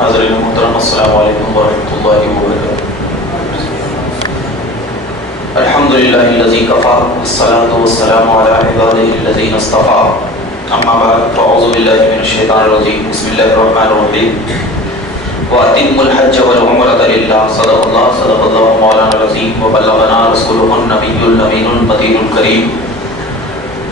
حاضرین محترم السلام علیکم ورحمۃ اللہ وبرکاتہ۔ الحمدللہ الذی کفی والصلاة والسلام علی عبادہ الذین اصطفی، اما بعد فاعوذ باللہ من الشیطان الرجیم، بسم اللہ الرحمن الرحیم۔ وَأَتِمُّوا الْحَجَّ وَالْعُمْرَةَ لِلَّهِ صدق اللہ مولانا العظیم وبلغنا رسولہ النبی الامین المتین الکریم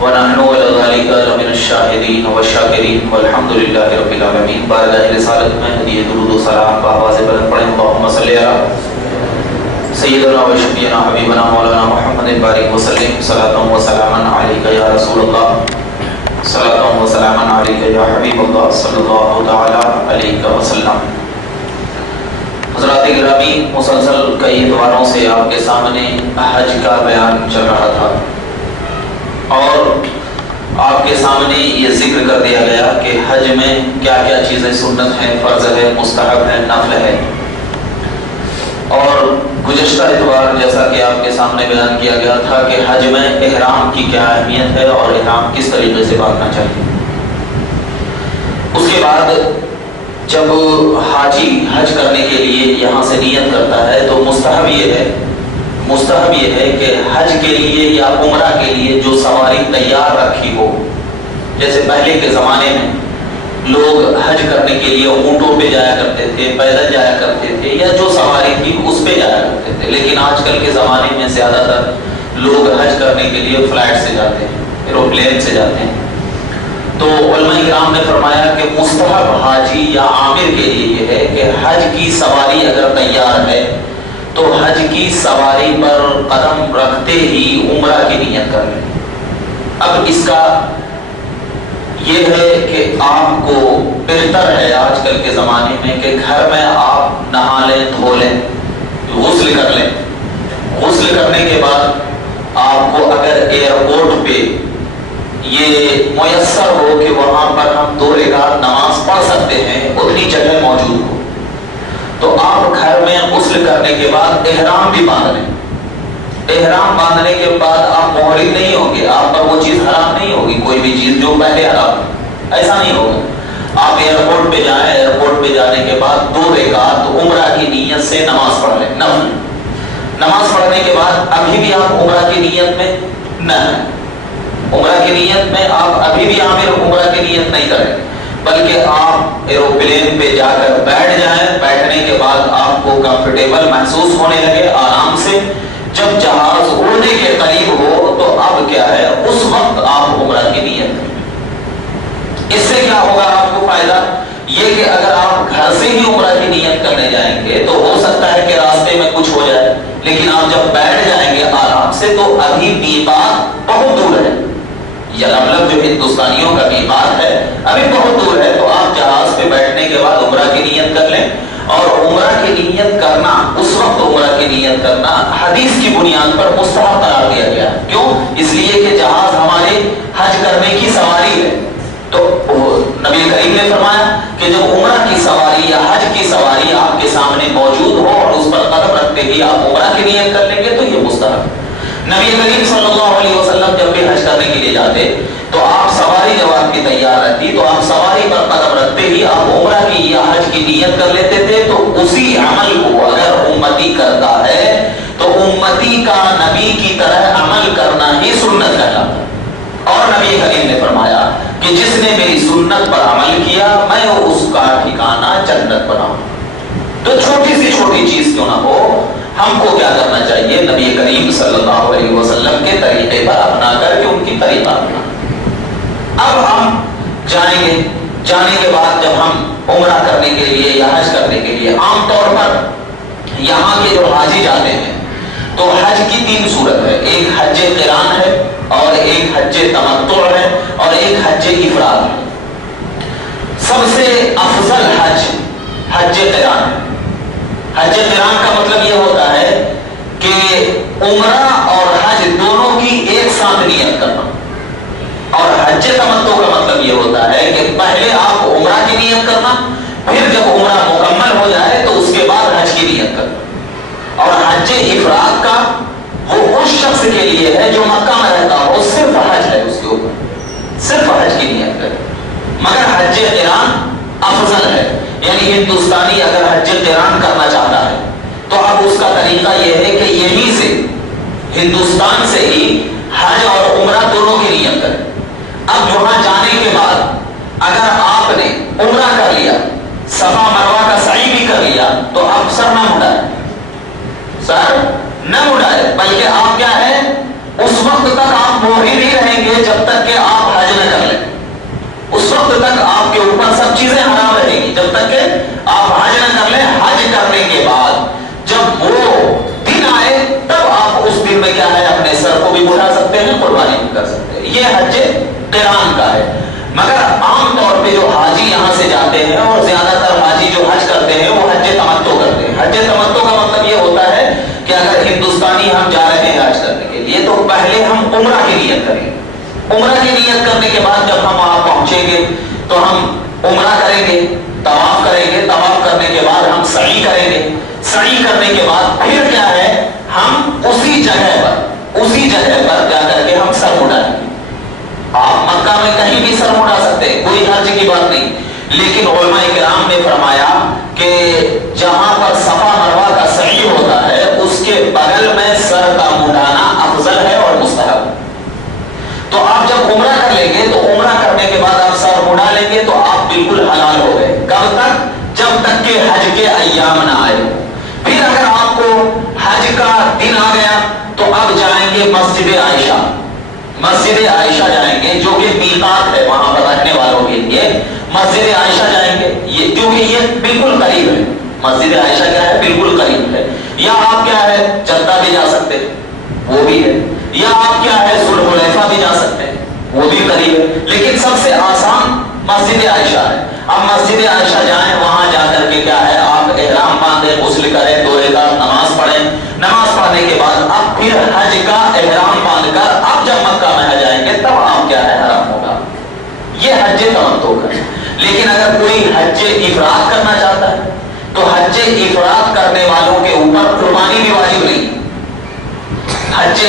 ونحن علی ذلک لمن الشاہدین والشاکرین والحمد للہ رب العالمین۔ بارگاہ رسالت میں ہدیہ درود و سلام بآواز بلند پڑھیں، اللہم صلی علی سیدنا و شفیعنا حبیبنا مولانا محمد بارک وسلم، صلاۃ و سلاما علیک یا رسول اللہ، صلاۃ و سلاما علیک یا حبیب اللہ صلی اللہ تعالی علیہ وسلم۔ حضرات گرامی، مسلسل کئی اتواروں سے آپ کے سامنے حج کا بیان چل رہا تھا اور آپ کے سامنے یہ ذکر کر دیا گیا کہ حج میں کیا کیا چیزیں سنت ہیں، فرض ہے، مستحب ہے، نفل ہے۔ اور گزشتہ اتوار جیسا کہ آپ کے سامنے بیان کیا گیا تھا کہ حج میں احرام کی کیا اہمیت ہے اور احرام کس طریقے سے باندھنا چاہیے۔ اس کے بعد جب حاجی حج کرنے کے لیے یہاں سے نیت کرتا ہے تو مستحب یہ ہے کہ حج کے لیے یا عمرہ کے لیے جو سواری تیار رکھی ہو، جیسے پہلے کے زمانے میں لوگ حج کرنے کے لیے اونٹوں پہ جایا کرتے تھے، پیدل جایا کرتے تھے، یا جو سواری تھی اس پہ جایا کرتے تھے، لیکن آج کل کے زمانے میں زیادہ تر لوگ حج کرنے کے لیے فلائٹ سے جاتے ہیں، ایروپلین سے جاتے ہیں۔ تو علماء کرام نے فرمایا کہ مستحب حاجی یا عامر کے لیے یہ ہے کہ حج کی سواری اگر تیار ہے تو حج کی سواری پر قدم رکھتے ہی عمرہ کی نیت کر لیں۔ اب اس کا یہ ہے کہ آپ کو بہتر ہے آج کل کے زمانے میں کہ گھر میں آپ نہا لیں، دھو لیں، غسل کر لیں۔ غسل کرنے کے بعد آپ کو اگر ایئرپورٹ پہ یہ میسر ہو کہ وہاں پر ہم 2 رکعت نماز پڑھ سکتے ہیں، اتنی جگہ موجود ہو، تو آپ گھر میں غسل کرنے کے بعد احرام بھی باندھ لیں۔ احرام باندھنے کے بعد آپ محرم نہیں ہوں گے، آپ پر وہ چیز حرام نہیں ہوگی، کوئی بھی چیز جو پہلے حرام ہے، ایسا نہیں ہوگا۔ آپ ایئرپورٹ پہ جائیں، ایئرپورٹ پہ جانے کے بعد 2 رکعت عمرہ کی نیت سے نماز پڑھ لیں، نفل۔ نماز پڑھنے کے بعد ابھی بھی آپ عمرہ کی نیت میں نہ ہیں، عمرہ کی نیت میں آپ ابھی بھی عامر عمرہ کی نیت نہیں کریں، بلکہ آپ ایروپلین پہ جا کر بیٹھ جائیں۔ بیٹھنے کے بعد آپ کو کمفرٹیبل محسوس ہونے لگے آرام سے، جب جہاز اڑنے کے قریب ہو تو اب کیا ہے، اس وقت آپ عمرہ کی نیت کریں۔ اس سے کیا ہوگا آپ کو فائدہ یہ کہ اگر آپ گھر سے ہی عمرہ کی نیت کرنے جائیں گے تو ہو سکتا ہے کہ راستے میں کچھ ہو جائے، لیکن آپ جب بیٹھ جائیں گے آرام سے تو ابھی میقات بہت دور ہے، یلملم جو ہندوستانیوں کا میقات ہے ابھی بہت دور ہے، تو آپ جہاز پہ بیٹھنے کے بعد عمرہ کی نیت کر لیں۔ اور عمرہ کی نیت کرنا، اس وقت عمرہ کی نیت کرنا حدیث کی بنیاد پر مستحب قرار دیا گیا۔ کیوں؟ اس لیے کہ جہاز ہمارے حج کرنے کی سواری ہے، تو نبی کریم نے فرمایا کہ جب عمرہ کی سواری یا حج کی سواری آپ کے سامنے موجود ہو اور اس پر قدم رکھتے ہی آپ عمرہ کی نیت کر لیں گے تو یہ مستحب۔ نبی کریم صلی اللہ علیہ وسلم جب بھی حج کرنے کے لیے جاتے تو آپ سواری جب آپ کی تیار رہتی تو آپ سواری پر قدم رکھتے ہی آپ عمرہ کی یا حج کی نیت کر لیتے تھے، تو اسی عمل کو اگر امتی کرتا ہے تو امتی کا نبی کی طرح عمل کرنا ہی سنت کہلاتا ہے۔ اور نبی کریم نے فرمایا کہ جس نے میری سنت پر عمل کیا میں اس کا ٹھکانہ جنت بناؤں۔ تو چھوٹی سی چھوٹی چیز کیوں نہ ہو، ہم کو کیا کرنا چاہیے، نبی کریم صلی اللہ علیہ وسلم کے طریقے پر اپنا کر کے ان کی طریقہ اپنا۔ اب ہم جائیں گے، جانے کے بعد جب ہم عمرہ کرنے کے لیے یا حج کرنے کے لیے، عام طور پر یہاں کے جو حاجی جاتے ہیں تو حج کی 3 صورت ہے، ایک حج قران ہے اور ایک حج تمتع ہے اور ایک حج افراد ہے۔ سب سے افضل حج قران ہے۔ حج قران کا مطلب یہ ہوتا ہے کہ عمرہ اور حج دونوں کی ایک ساتھ نیت کرنا، اور حج تمتع کا مطلب یہ ہوتا ہے کہ پہلے آپ عمرہ کی نیت کرنا، پھر جب عمرہ مکمل ہو جائے تو اس کے بعد حج کی نیت کرنا۔ اور حج افراد کا وہ اس شخص کے لیے ہے جو مکہ میں رہتا ہو، صرف حج ہے اس کے اوپر، صرف حج کی نیت کرے، مگر حج قران افضل ہے۔ یعنی ہندوستانی اگر حج قران کرنا چاہتا ہے تو اب اس کا طریقہ یہ ہے کہ یہیں سے ہندوستان سے ہی حج اور عمرہ دونوں کی نیت کرے. اب وہاں جانے کے بعد اگر آپ نے عمرہ کر لیا، صفا مروہ کا سعی بھی کر لیا، تو اب سر نہ مڑائے، سر نہ مڑائے، بلکہ آپ کیا ہے اس وقت تک آپ موہی نہیں رہیں گے جب تک کہ آپ حج نہ کر لیں. اس وقت تک آپ کے اوپر سب چیزیں حرام رہیں گی جب تک کہ آپ حج نہ کر لیں. حج کرنے کے بعد جب وہ دن آئے تب آپ اس دن میں کیا ہے اپنے سر کو بھی اٹھا سکتے ہیں، قربانی بھی کر سکتے ہیں. یہ حج قران کا ہے. مگر عام طور پہ جو حاجی یہاں سے جاتے ہیں، اور زیادہ تر حاجی جو حج کرتے ہیں وہ حج تمتع کرتے ہیں. حج تمتع کا مطلب یہ ہوتا ہے کہ اگر ہندوستانی ہم جا رہے ہیں حج کرنے کے لیے تو پہلے ہم عمرہ کی نیت کریں گے. عمرہ کی نیت کرنے کے بعد جب ہم وہاں پہنچیں گے تو ہم عمرہ کریں گے، طواف کریں گے، طواف کرنے کے بعد ہم سعی کریں گے. سعی کرنے کے بعد پھر کیا ہے ہم اسی جگہ پر جا کر کے ہم سر اڑائیں گے. آپ مکہ میں کہیں بھی سر اڑا سکتے ہیں، کوئی حرج کی بات نہیں. لیکن علماء کرام نے فرمایا کہ جہاں پر صفا مروہ کا سعی ہوتا ہے اس کے بغل میں سر کا مڑانا افضل ہے اور مستحب. تو آپ جب عمرہ کر لیں گے تو عمرہ کرنے کے بعد آپ سر مڑا لیں گے تو آپ بالکل حلال ہو گئے. کب تک؟ جب تک کہ حج کے ایام نہ آئے. پھر اگر آپ کو حج کا دن آ گیا تو اب جائیں گے مسجد عائشہ. مسجد عائشہ جائیں گے جو کہ میقات ہے وہاں پر رہنے والوں کے لیے. مسجد عائشہ جائیں گے یہ کیونکہ یہ بالکل قریب ہے. مسجد عائشہ کیا ہے؟ بالکل قریب ہے. یا آپ کیا ہے جدہ بھی جا سکتے ہیں، وہ بھی ہے. یا آپ کیا ہے ذوالحلیفہ بھی جا سکتے ہیں، وہ بھی قریب ہے. لیکن سب سے آسان مسجد عائشہ ہے. اب مسجد عائشہ جائیں، وہاں جا کر کے کیا ہے آپ احرام باندھیں، غسل کریں، 2 رکعت نماز پڑھیں. نماز پڑھنے کے بعد اب پھر حج کا احرام باندھ کر اب جب مکہ میں حج آئیں گے تب آپ کیا ہے حرام ہوگا. یہ حج تمتع کا. لیکن اگر کوئی حج افراد کرنا چاہتا ہے تو حج افراد کرنے والوں کے اوپر قربانی بھی واجب نہیں. حج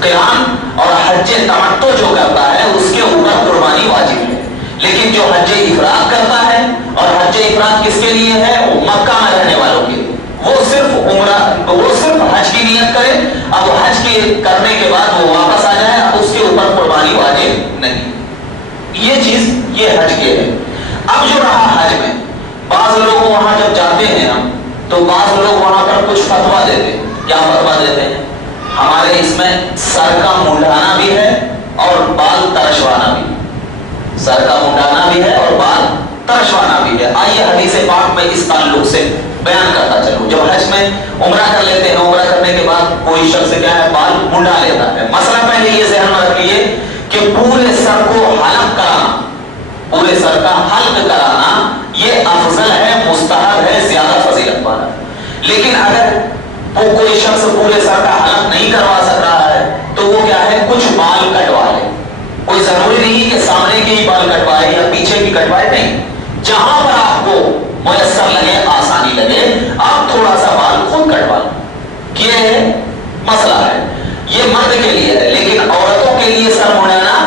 قران اور حج تمتع جو کرتا ہے اس کے اوپر قربانی واجب ہے. لیکن جو حج افراد کرتا ہے، اور حج افراد کس کے لیے ہے؟ وہ مکہ میں رہنے والوں کے لیے. وہ صرف حج کی نیت کرے. اب حج کے کرنے کے بعد وہ واپس آ جائے، اب اس کے اوپر قربانی واجب نہیں. یہ چیز یہ حج کے ہے. اب جو رہا حج میں، بعض لوگ وہاں جب جاتے ہیں ہم تو بعض لوگ وہاں پر کچھ فتوا دیتے ہیں. کیا فتوا دیتے ہیں؟ ہمارے اس میں سر کا منڈانا بھی ہے اور بال ترشوانا بھی. سر کا منڈانا بھی ہے اور بال ترشوانا بھی ہے. آئیے حدیث پاک میں اس تعلق سے بیان کرتا چلوں. جب حج میں عمرہ کر لیتے ہیں، عمرہ کرنے کے بعد کوئی شخص کیا ہے بال منڈا لیتا ہے. مسئلہ پہلے یہ ذہن میں رکھیے کہ پورے سر کو حلق کرانا، پورے سر کا حلق کرانا یہ افضل ہے، مستحب ہے، زیادہ فضیلت والا. لیکن اگر وہ کوئی شخص پورے سر کا حلق نہیں کروا سک رہا ہے تو وہ کیا ہے کچھ بال کٹوا لے. کوئی ضروری نہیں کہ سامنے کے ہی بال کٹوائے یا پیچھے کی کٹوائے، نہیں. جہاں پر آپ کو میسر لگے، آسانی لگے، آپ تھوڑا سا بال خود کٹوا لیں. یہ مسئلہ ہے، یہ مرد کے لیے ہے. لیکن عورتوں کے لیے سر مڑانا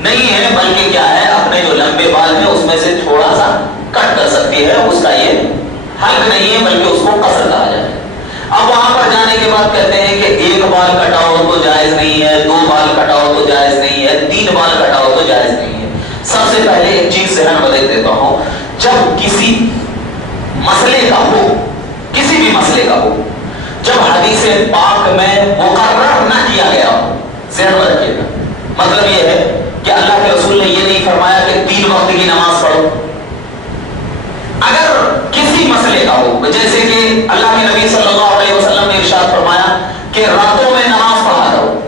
نہیں ہے، بلکہ کیا ہے اپنے جو لمبے بال ہیں اس میں سے تھوڑا سا کٹ کر سکتی ہے. اس کا یہ حلق نہیں ہے بلکہ اس کو قصر کہا جائے. اب وہاں پر جانے کے بعد کہتے ہیں کہ 1 بال کٹاؤ تو جائز نہیں ہے، 2 بال کٹاؤ تو جائز نہیں ہے، 3 بال کٹاؤ تو جائز نہیں ہے. سب سے پہلے ایک چیز ذہن میں دیتا ہوں، جب کسی مسئلے کا ہو، کسی بھی مسئلے کا ہو، جب حدیث پاک میں مقرر نہ کیا گیا ہو، ذہن میں رکھیے گا. مطلب یہ ہے کہ اللہ کے رسول نے یہ نہیں فرمایا کہ 3 وقت کی نماز پڑھو. اگر کسی مسئلے کا ہو، جیسے کہ اللہ کے نبی صلی اللہ علیہ وسلم نے ارشاد فرمایا کہ راتوں میں نماز پڑھا کرو،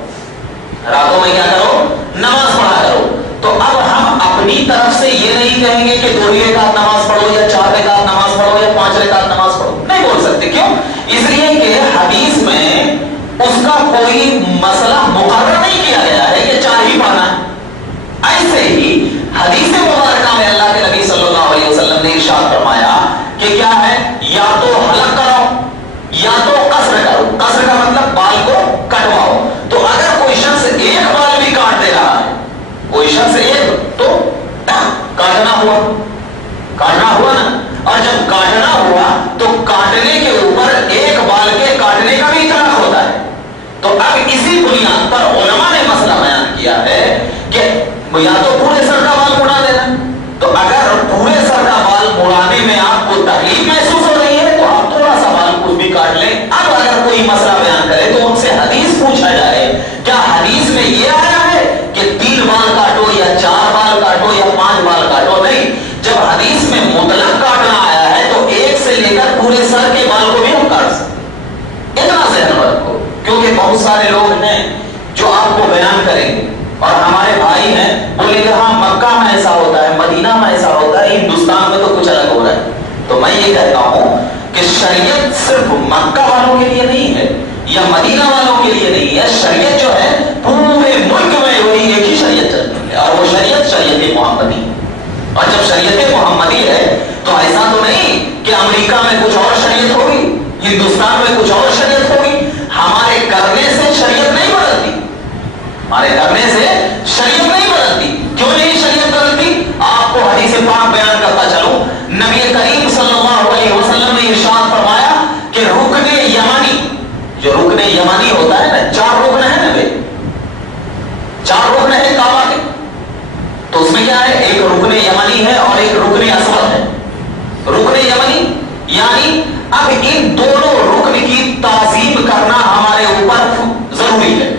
راتوں میں کیا کرو؟ نماز پڑھا کرو. تو اب ہم اپنی طرف سے یہ نہیں کہیں گے کہ 2 رکعت نماز پڑھو یا 4 رکعت نماز پڑھو یا 5 رکعت نماز پڑھو. نہیں بول سکتے. کیوں؟ اس لیے کہ حدیث میں اس کا کوئی مسئلہ مقرر نہیں کیا گیا ہے کہ 4 ہی پڑھنا ہے. ایسے ہی حدیث مبارکہ میں اللہ کے نبی صلی اللہ علیہ وسلم نے ارشاد فرمایا کہ کیا ہے یا تو حلق کراؤ یا تو قصر کرو. قصر کا مطلب بال کو کٹواؤ. تو اگر کوئی شخص 1 بال بھی کاٹ دے رہا ہے، کوئی شخص 1 تو کاٹنا ہوا نا. اور جب کاٹنا ہوا تو کاٹنے کے اوپر ایک بال کے کاٹنے کا بھی اطلاق ہوتا ہے. تو اب اسی بنیاد پر علماء نے مسئلہ بیان کیا ہے کہ یا تو پورے سر کا بال اڑا دینا. تو اگر پورے سر کا بال اڑانے میں آپ کو تکلیف محسوس ہو رہی ہے تو آپ تھوڑا سا بال کچھ بھی کاٹ لیں. اب اگر کوئی مسئلہ بیان کرے تو ان سے حدیث پوچھا جائے, کیا حدیث میں یہ آیا ہے کہ 3 بال کاٹو یا 4 بال کاٹو یا 5 بال کاٹو؟ نہیں. جب حدیث میں مطلق کاٹنا آیا ہے تو 1 سے لے کر پورے سر کے بال کو بھی ہم کاٹ سکتے. اتنا ذہن میں رکھو, کیونکہ بہت سارے لوگ ہیں جو آپ کو بیان کریں گے اور ہمارے بھائی ہیں بولیں گے ہاں مکہ میں ایسا ہوتا ہے, مدینہ میں ایسا ہوتا ہے, ہندوستان میں تو کچھ الگ ہو رہا ہے. تو میں یہ کہتا ہوں کہ شریعت صرف مکہ والوں کے لیے نہیں ہے یا مدینہ والوں کے لیے نہیں ہے. شریعت جو ہے پورے ملک میں وہی ایک ہی شریعت چلتی ہے اور وہ شریعت محمدی. اور جب شریعت محمدی ہے تو ایسا تو نہیں کہ امریکہ میں کچھ اور شریعت ہوگی, ہندوستان میں کچھ اور شریعت ہوگی. ہمارے کرنے سے شریعت نہیں بدلتی, ہمارے کرنے سے شریعت نہیں بدلتی. کیوں نہیں شریعت بدلتی؟ آپ کو حدیث پاک بیان کرتا چلوں. نبی کریم صلی اللہ علیہ وسلم نے ارشاد فرمایا کہ رکن یمانی, جو رکن یمانی ہوتا ہے نا, 4 رکن ہے نا بھائی, 4 رکن ہے کعبہ کے. تو اس میں کیا ہے, ایک رکن یمنی ہے اور ایک رکن اسود ہے. رکن یمنی یعنی اب ان دونوں رکن کی تعظیم کرنا ہمارے اوپر ضروری ہے,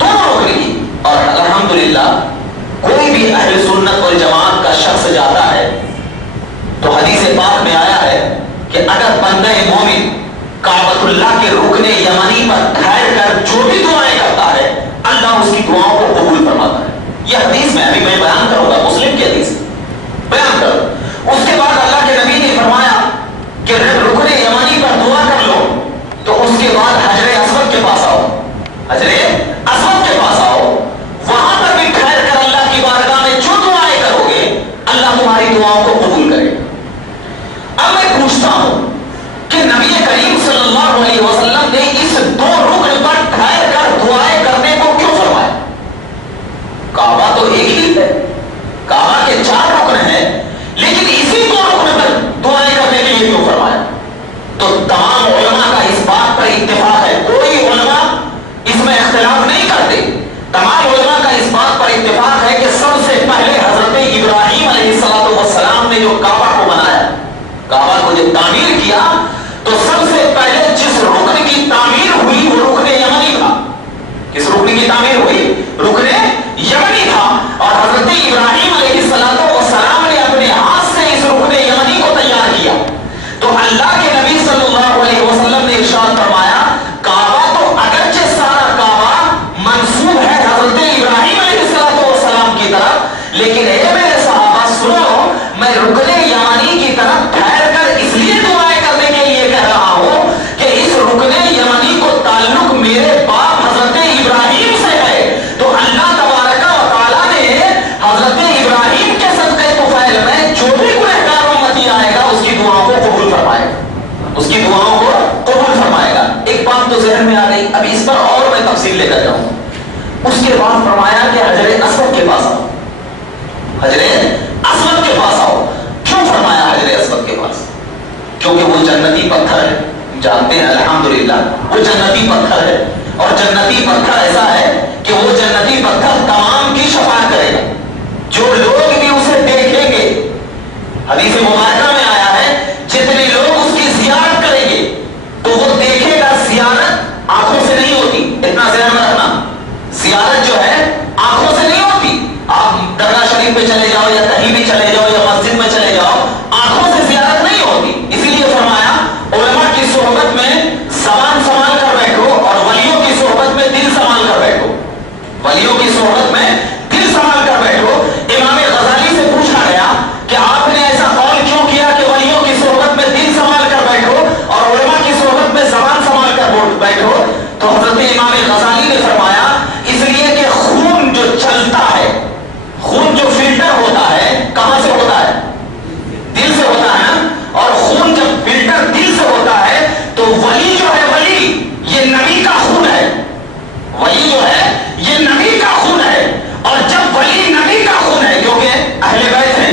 دونوں رکن کی. اور الحمدللہ کوئی بھی اہل سنت والجماعت کا شخص جاتا ہے تو حدیث پاک میں آیا ہے کہ اگر بندہ مومن کعبۃ اللہ کے رکن یمنی پر ٹھہر کر جو بھی دعائیں کرتا ہے اللہ اس کی دعاؤں کو قبول فرماتا ہے. یہ حدیث میں ابھی میں بیان کروں گا, مسلم کی حدیث بیان کروں. اس کے بعد اللہ کے نبی نے فرمایا کہ رکن یمنی پر دعا کر لو تو اس کے بعد حجر اسود کے پاس آؤ, حجر اسود کے پاس آؤ, وہاں پر بھی ٹھہر کر اللہ کی بارگاہ میں جو دعائیں کرو گے اللہ تمہاری دعاؤں کو قبول کرے گا. اب میں پوچھتا ہوں کہ نبی کریم صلی اللہ علیہ وسلم نے اس 2 رکن پر ٹھہر کر دعائیں کرنے کو کیوں فرمایا؟ کعبہ تو ایک ہی ہے, کعبہ کے 4 رکن ہیں, لیکن اسی 2 رکن پر دعائیں کرنے کے لیے کیوں فرمایا؟ تو تمام علماء کا اس بات پر اتفاق ہے, کوئی علماء اس میں اختلاف نہیں کرتے. تمام علماء کا اس بات پر اتفاق ہے کہ سب سے پہلے حضرت ابراہیم علیہ السلام نے جو کعبہ کو بنایا, کعبہ کو جب تعمیر کیا تو سب سے پہلے جس رکن کی تعمیر ہوئی وہ رکن یمنی تھا. کس رکن کی تعمیر ہوئی؟ رکن یمنی تھا. اور حضرت ابراہیم علیہ السلام نے اپنے ہاتھ سے اس رکن یمنی کو تیار کیا. تو اللہ کے نبی صلی اللہ علیہ وسلم نے ارشاد فرمایا کعبہ تو اگرچہ سارا کعبہ منسوب ہے حضرت ابراہیم علیہ السلام کی طرف, لیکن اے میرے صحابہ سنو, میں رکن یمنی کی طرف ٹھہر کر اس لیے دعائیں کرنے کے لیے کہہ رہا ہوں کہ اس رکن یمنی کو تعلق میرے باپ حضرت ابراہیم سے ہے. تو اللہ تبارک و تعالیٰ نے حضرت ابراہیم کے صدقے طفیل میں جو بھی گنہگار امتی آئے گا اس کی دعاؤں کو قبول فرمائے گا, اس کی دعاؤں کو قبول فرمائے گا. ایک بات تو ذہن میں آ گئی, اب اس پر اور میں تفصیل لے کر جاؤں. اس کے بعد فرمایا کہ حجر اسود کے پاس آؤ, حجر اسود کے پاس آؤ. کیوں فرمایا حجر اسود کے پاس؟ کیونکہ وہ جنتی پتھر ہے, جانتے ہیں الحمدللہ وہ جنتی پتھر ہے. اور جنتی پتھر ایسا ہے کہ وہ جنتی پتھر تمام کی شفاعت کرے گا. جو لوگ بھی اسے دیکھیں گے, حدیث مبارکہ میں آیا ہے جتنے لوگ اس کی زیارت کریں گے تو وہ دیکھے گا. زیارت آنکھوں سے نہیں ہوتی, اتنا ذہن میں رکھنا, زیارت جو ہے آنکھوں سے نہیں ہوتی. آپ درگاہ شریف پہ چلے جاؤ یا کہیں بھی چلے جاؤ یا مسجد میں چلے جاؤ, آنکھوں سے زیارت نہیں ہوتی. اسی لیے فرمایا علماء کی صحبت میں زبان سنبھال کر بیٹھو اور ولیوں کی صحبت میں دل سنبھال کر بیٹھو, ولیوں کی صحبت میں دل سنبھال کر بیٹھو. امام غزالی سے پوچھا گیا کہ آپ نے ایسا قول کیوں کیا کہ ولیوں کی صحبت میں دل سنبھال کر بیٹھو اور علماء کی صحبت میں زبان سنبھال کر بیٹھو؟ تو حضرت امام غزالی نے فرمایا اس لیے کہ خون جو چلتا ہے, خون جو فلٹر ہوتا ہے کہاں سے ہوتا ہے؟ دل سے ہوتا ہے نا. اور خون جب فلٹر دل سے ہوتا ہے تو ولی جو ہے, ولی یہ نبی کا خون ہے, ولی جو ہے یہ نبی کا خون ہے. اور جب ولی نبی کا خون ہے, کیونکہ اہل بیت ہیں,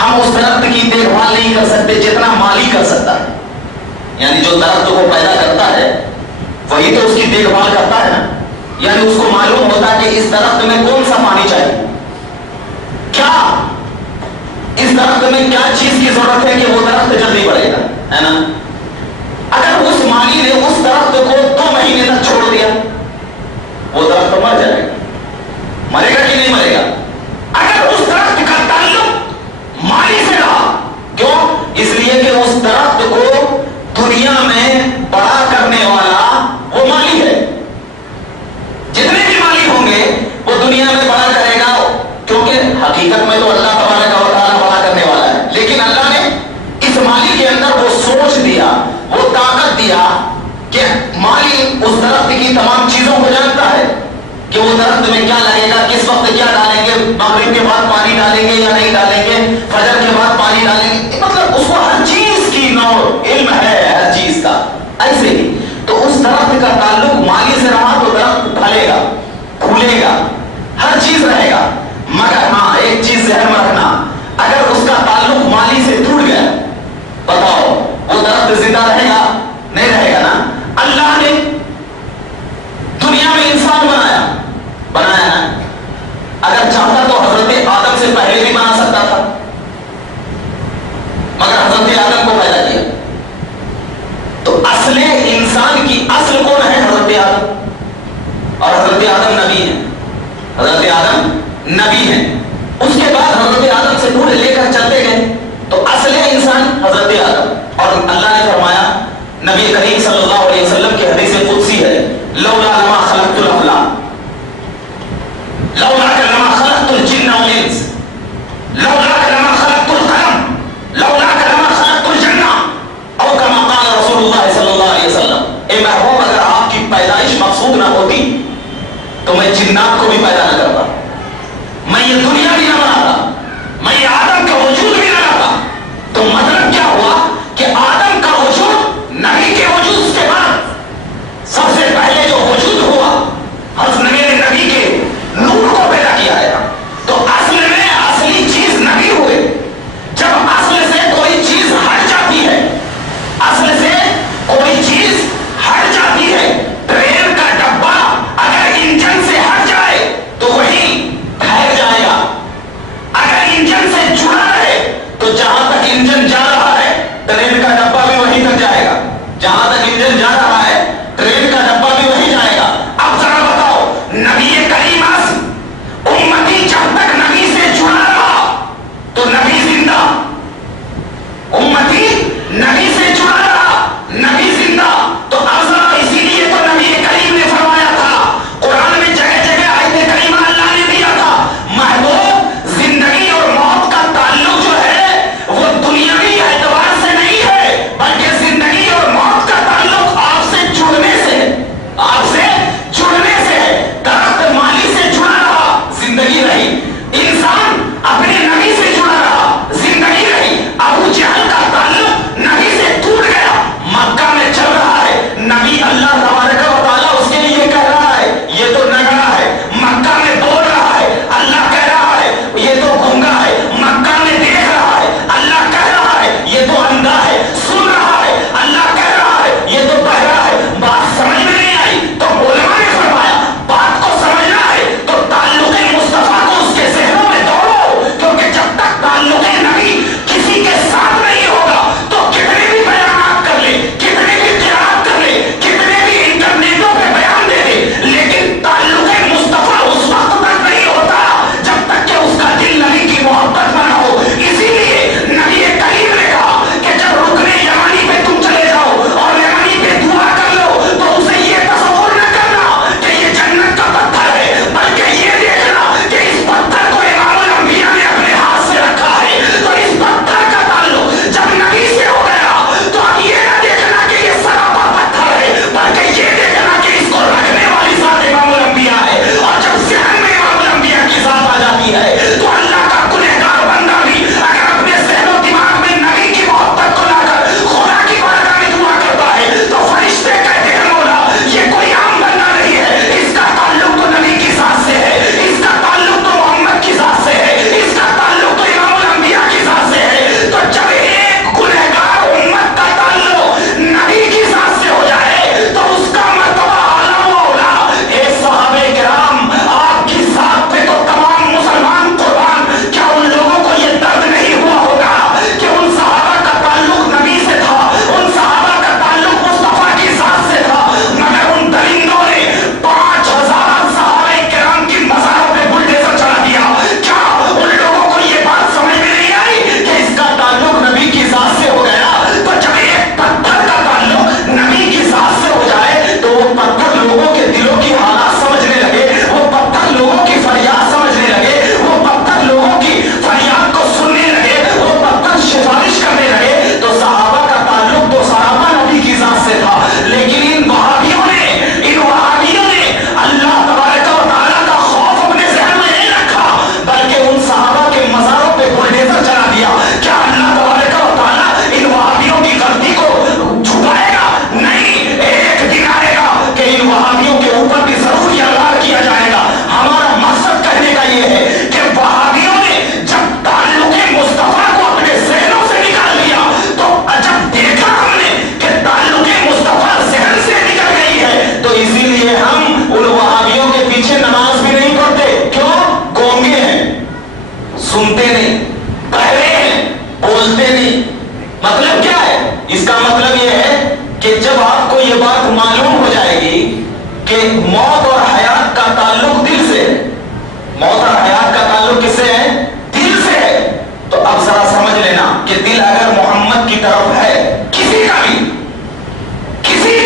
ہم اس درخت کی دیکھ بھال نہیں کر سکتے جتنا مالی کر سکتا ہے. یعنی جو درخت کو پیدا کرتا ہے وہی تو اس کی دیکھ بھال کرتا ہے نا. یعنی اس کو معلوم ہوتا ہے کہ اس درخت میں کون سا پانی چاہیے, کیا اس درخت میں کیا چیز کی ضرورت ہے کہ وہ درخت جلدی بڑھے گا, ہے نا. اگر اس مالی نے اس درخت کو 2 مہینے تک چھوڑ دیا وہ درخت مر جائے گا. مرے گا کہ نہیں مرے گا؟ اگر اس درخت کا تعلق مالی سے رہا, کیوں؟ اس لیے کہ اس درخت کو دنیا میں بڑا کرنے والا وہ مالی ہے. جتنے بھی مالی ہوں گے وہ دنیا میں بڑا کرے گا, کیونکہ حقیقت میں تو اللہ تبارک و تعالیٰ بڑا کرنے والا ہے. لیکن اللہ نے اس مالی کے اندر وہ سوچ دیا, وہ طاقت دیا کہ مالی اس درخت کی تمام چیزوں کو جانتا ہے کہ وہ درخت میں کیا لگے گا, کس وقت کیا ڈالیں گے, مغرب کے بعد پانی ڈالیں گے یا نہیں ڈالیں گے, فجر کے بعد پانی ڈالیں گے. مطلب اس کو ہر چیز کی علم ہے, ہر چیز کا. ایسے ہی تو اس درخت کا تعلق مالی سے رہا تو درخت پھلے گا, پھولے گا, ہر چیز رہے گا. مگر ہاں ایک چیز ذہن میں رکھنا, اگر اس کا تعلق مالی سے ٹوٹ گیا, بتاؤ وہ درخت زندہ رہے گا؟ نہیں رہے گا نا. اللہ نے دنیا میں انسان بنایا نا, اگر چاہتا تو حضرت آدم سے پہلے بھی بنا سکتا تھا, مگر حضرت آدم کو پیدا کیا. تو اصل انسان کی اصل کون ہے؟ حضرت آدم. اور حضرت آدم نبی ہے, حضرت آدم نبی ہے. اس کے بعد حضرت آدم سے پورے لے کر چلتے گئے تو اصل انسان حضرت آدم. اور اللہ نے فرمایا, نبی کریم صلی اللہ علیہ وسلم کی حدیث قدسی ہے, لولا لما خلقت الافلاک لولا لما خلقت الجن والانس لولا لما خلقت القلم لولا لما خلقت الجنہ او کما قال رسول اللہ صلی اللہ علیہ وسلم. اے محبوب, اگر آپ کی پیدائش مقصود نہ ہوتی تو میں جنات کو بھی پیدا نہ کرتا, میں یہ دنیا بھی نہ بناتا, میں یہ آدم کا وجود بھی نہ لاتا. تو مطلب کیا ہوا بولتے نہیں. مطلب کیا ہے اس کا؟ مطلب یہ ہے کہ جب آپ کو یہ بات معلوم ہو جائے گی کہ موت اور حیات کا تعلق دل سے ہے، موت اور حیات کا تعلق کس سے ہے؟ دل سے ہے. تو اب ذرا سمجھ لینا کہ دل اگر محمد کی طرف ہے، کسی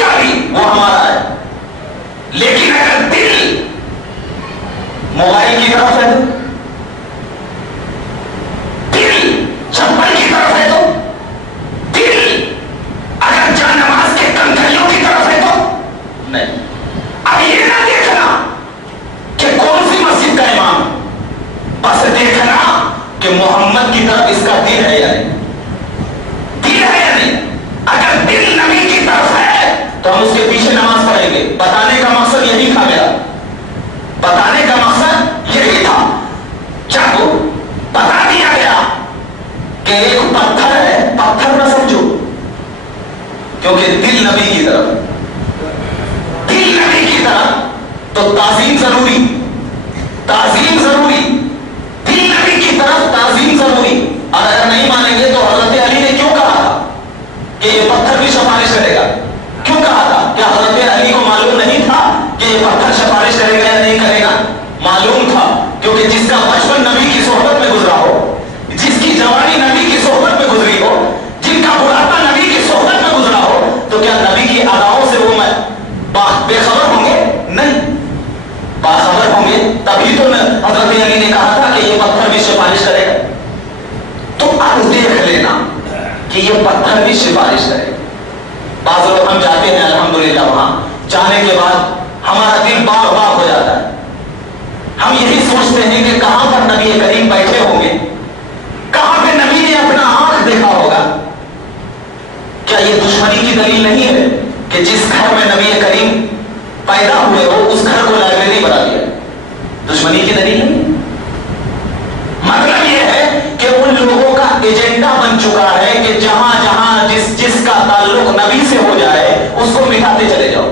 کا بھی وہ ہمارا ہے. لیکن اگر دل موبائل کی طرف ہے، دل چپل کی طرف ہے، تو دل اگر جان نماز کے کنکریوں کی طرف ہے تو نہیں. اب یہ نہ دیکھنا کہ کون سی مسجد کا امام، بس دیکھنا کہ محمد کی طرف اس کا دل ہے یا نہیں. دل ہے یا نہیں؟ اگر دل نبی کی طرف ہے تو ہم اس کے پیچھے نماز پڑھیں گے. بتانے کا مقصد یہی تھا میرا، بتانے کا مقصد یہی تھا. جب بتا دیا گیا کہ ایک پتھر ہے، پتھر نہ سمجھو، کیونکہ دل نبی کی طرف، دل نبی کی طرف تو تعظیم ضروری، تعظیم ضروری، دل نبی کی طرف تعظیم ضروری. اور اگر نہیں مانیں گے تو حضرت علی نے کیوں کہا تھا کہ یہ پتھر بھی سفارش کرے گا؟ کیوں کہا تھا؟ کیا حضرت علی کو معلوم نہیں تھا کہ یہ پتھر سفارش کرے گا یا نہیں کرے گا؟ معلوم تھا، کیونکہ جس کا بچپن نبی کی صحبت میں گزرا ہو، جس کی جوانی نبی کی صحبت میں گزری ہو، جن کا بڑھاپا نبی کی صحبت میں گزرا ہو، تو کیا نبی کی اداؤں سے وہ بے خبر ہوں گے؟ نہیں، باخبر ہوں گے. تبھی تو حضرت علی نے کہا تھا کہ یہ پتھر بھی سفارش کرے گا. تو اب دیکھ لینا کہ یہ پتھر بھی سفارش کرے گا. بعض لوگ ہم جاتے ہیں الحمدللہ، وہاں جانے کے بعد ہمارا دل باغ باغ ہو جاتا ہے. ہم یہی سوچتے ہیں کہ کہاں پر نبی کریم بیٹھے ہوں گے، کہاں پہ نبی نے اپنا آنکھ دیکھا ہوگا. کیا یہ دشمنی کی دلیل نہیں ہے کہ جس گھر میں نبی کریم پیدا ہوئے ہو اس گھر کو لائبریری بنا دیا؟ دشمنی کی دلیل نہیں. مطلب یہ ہے کہ ان لوگوں کا ایجنڈا بن چکا ہے کہ جہاں جہاں جس کا تعلق نبی سے ہو جائے اس کو مٹاتے چلے جاؤ.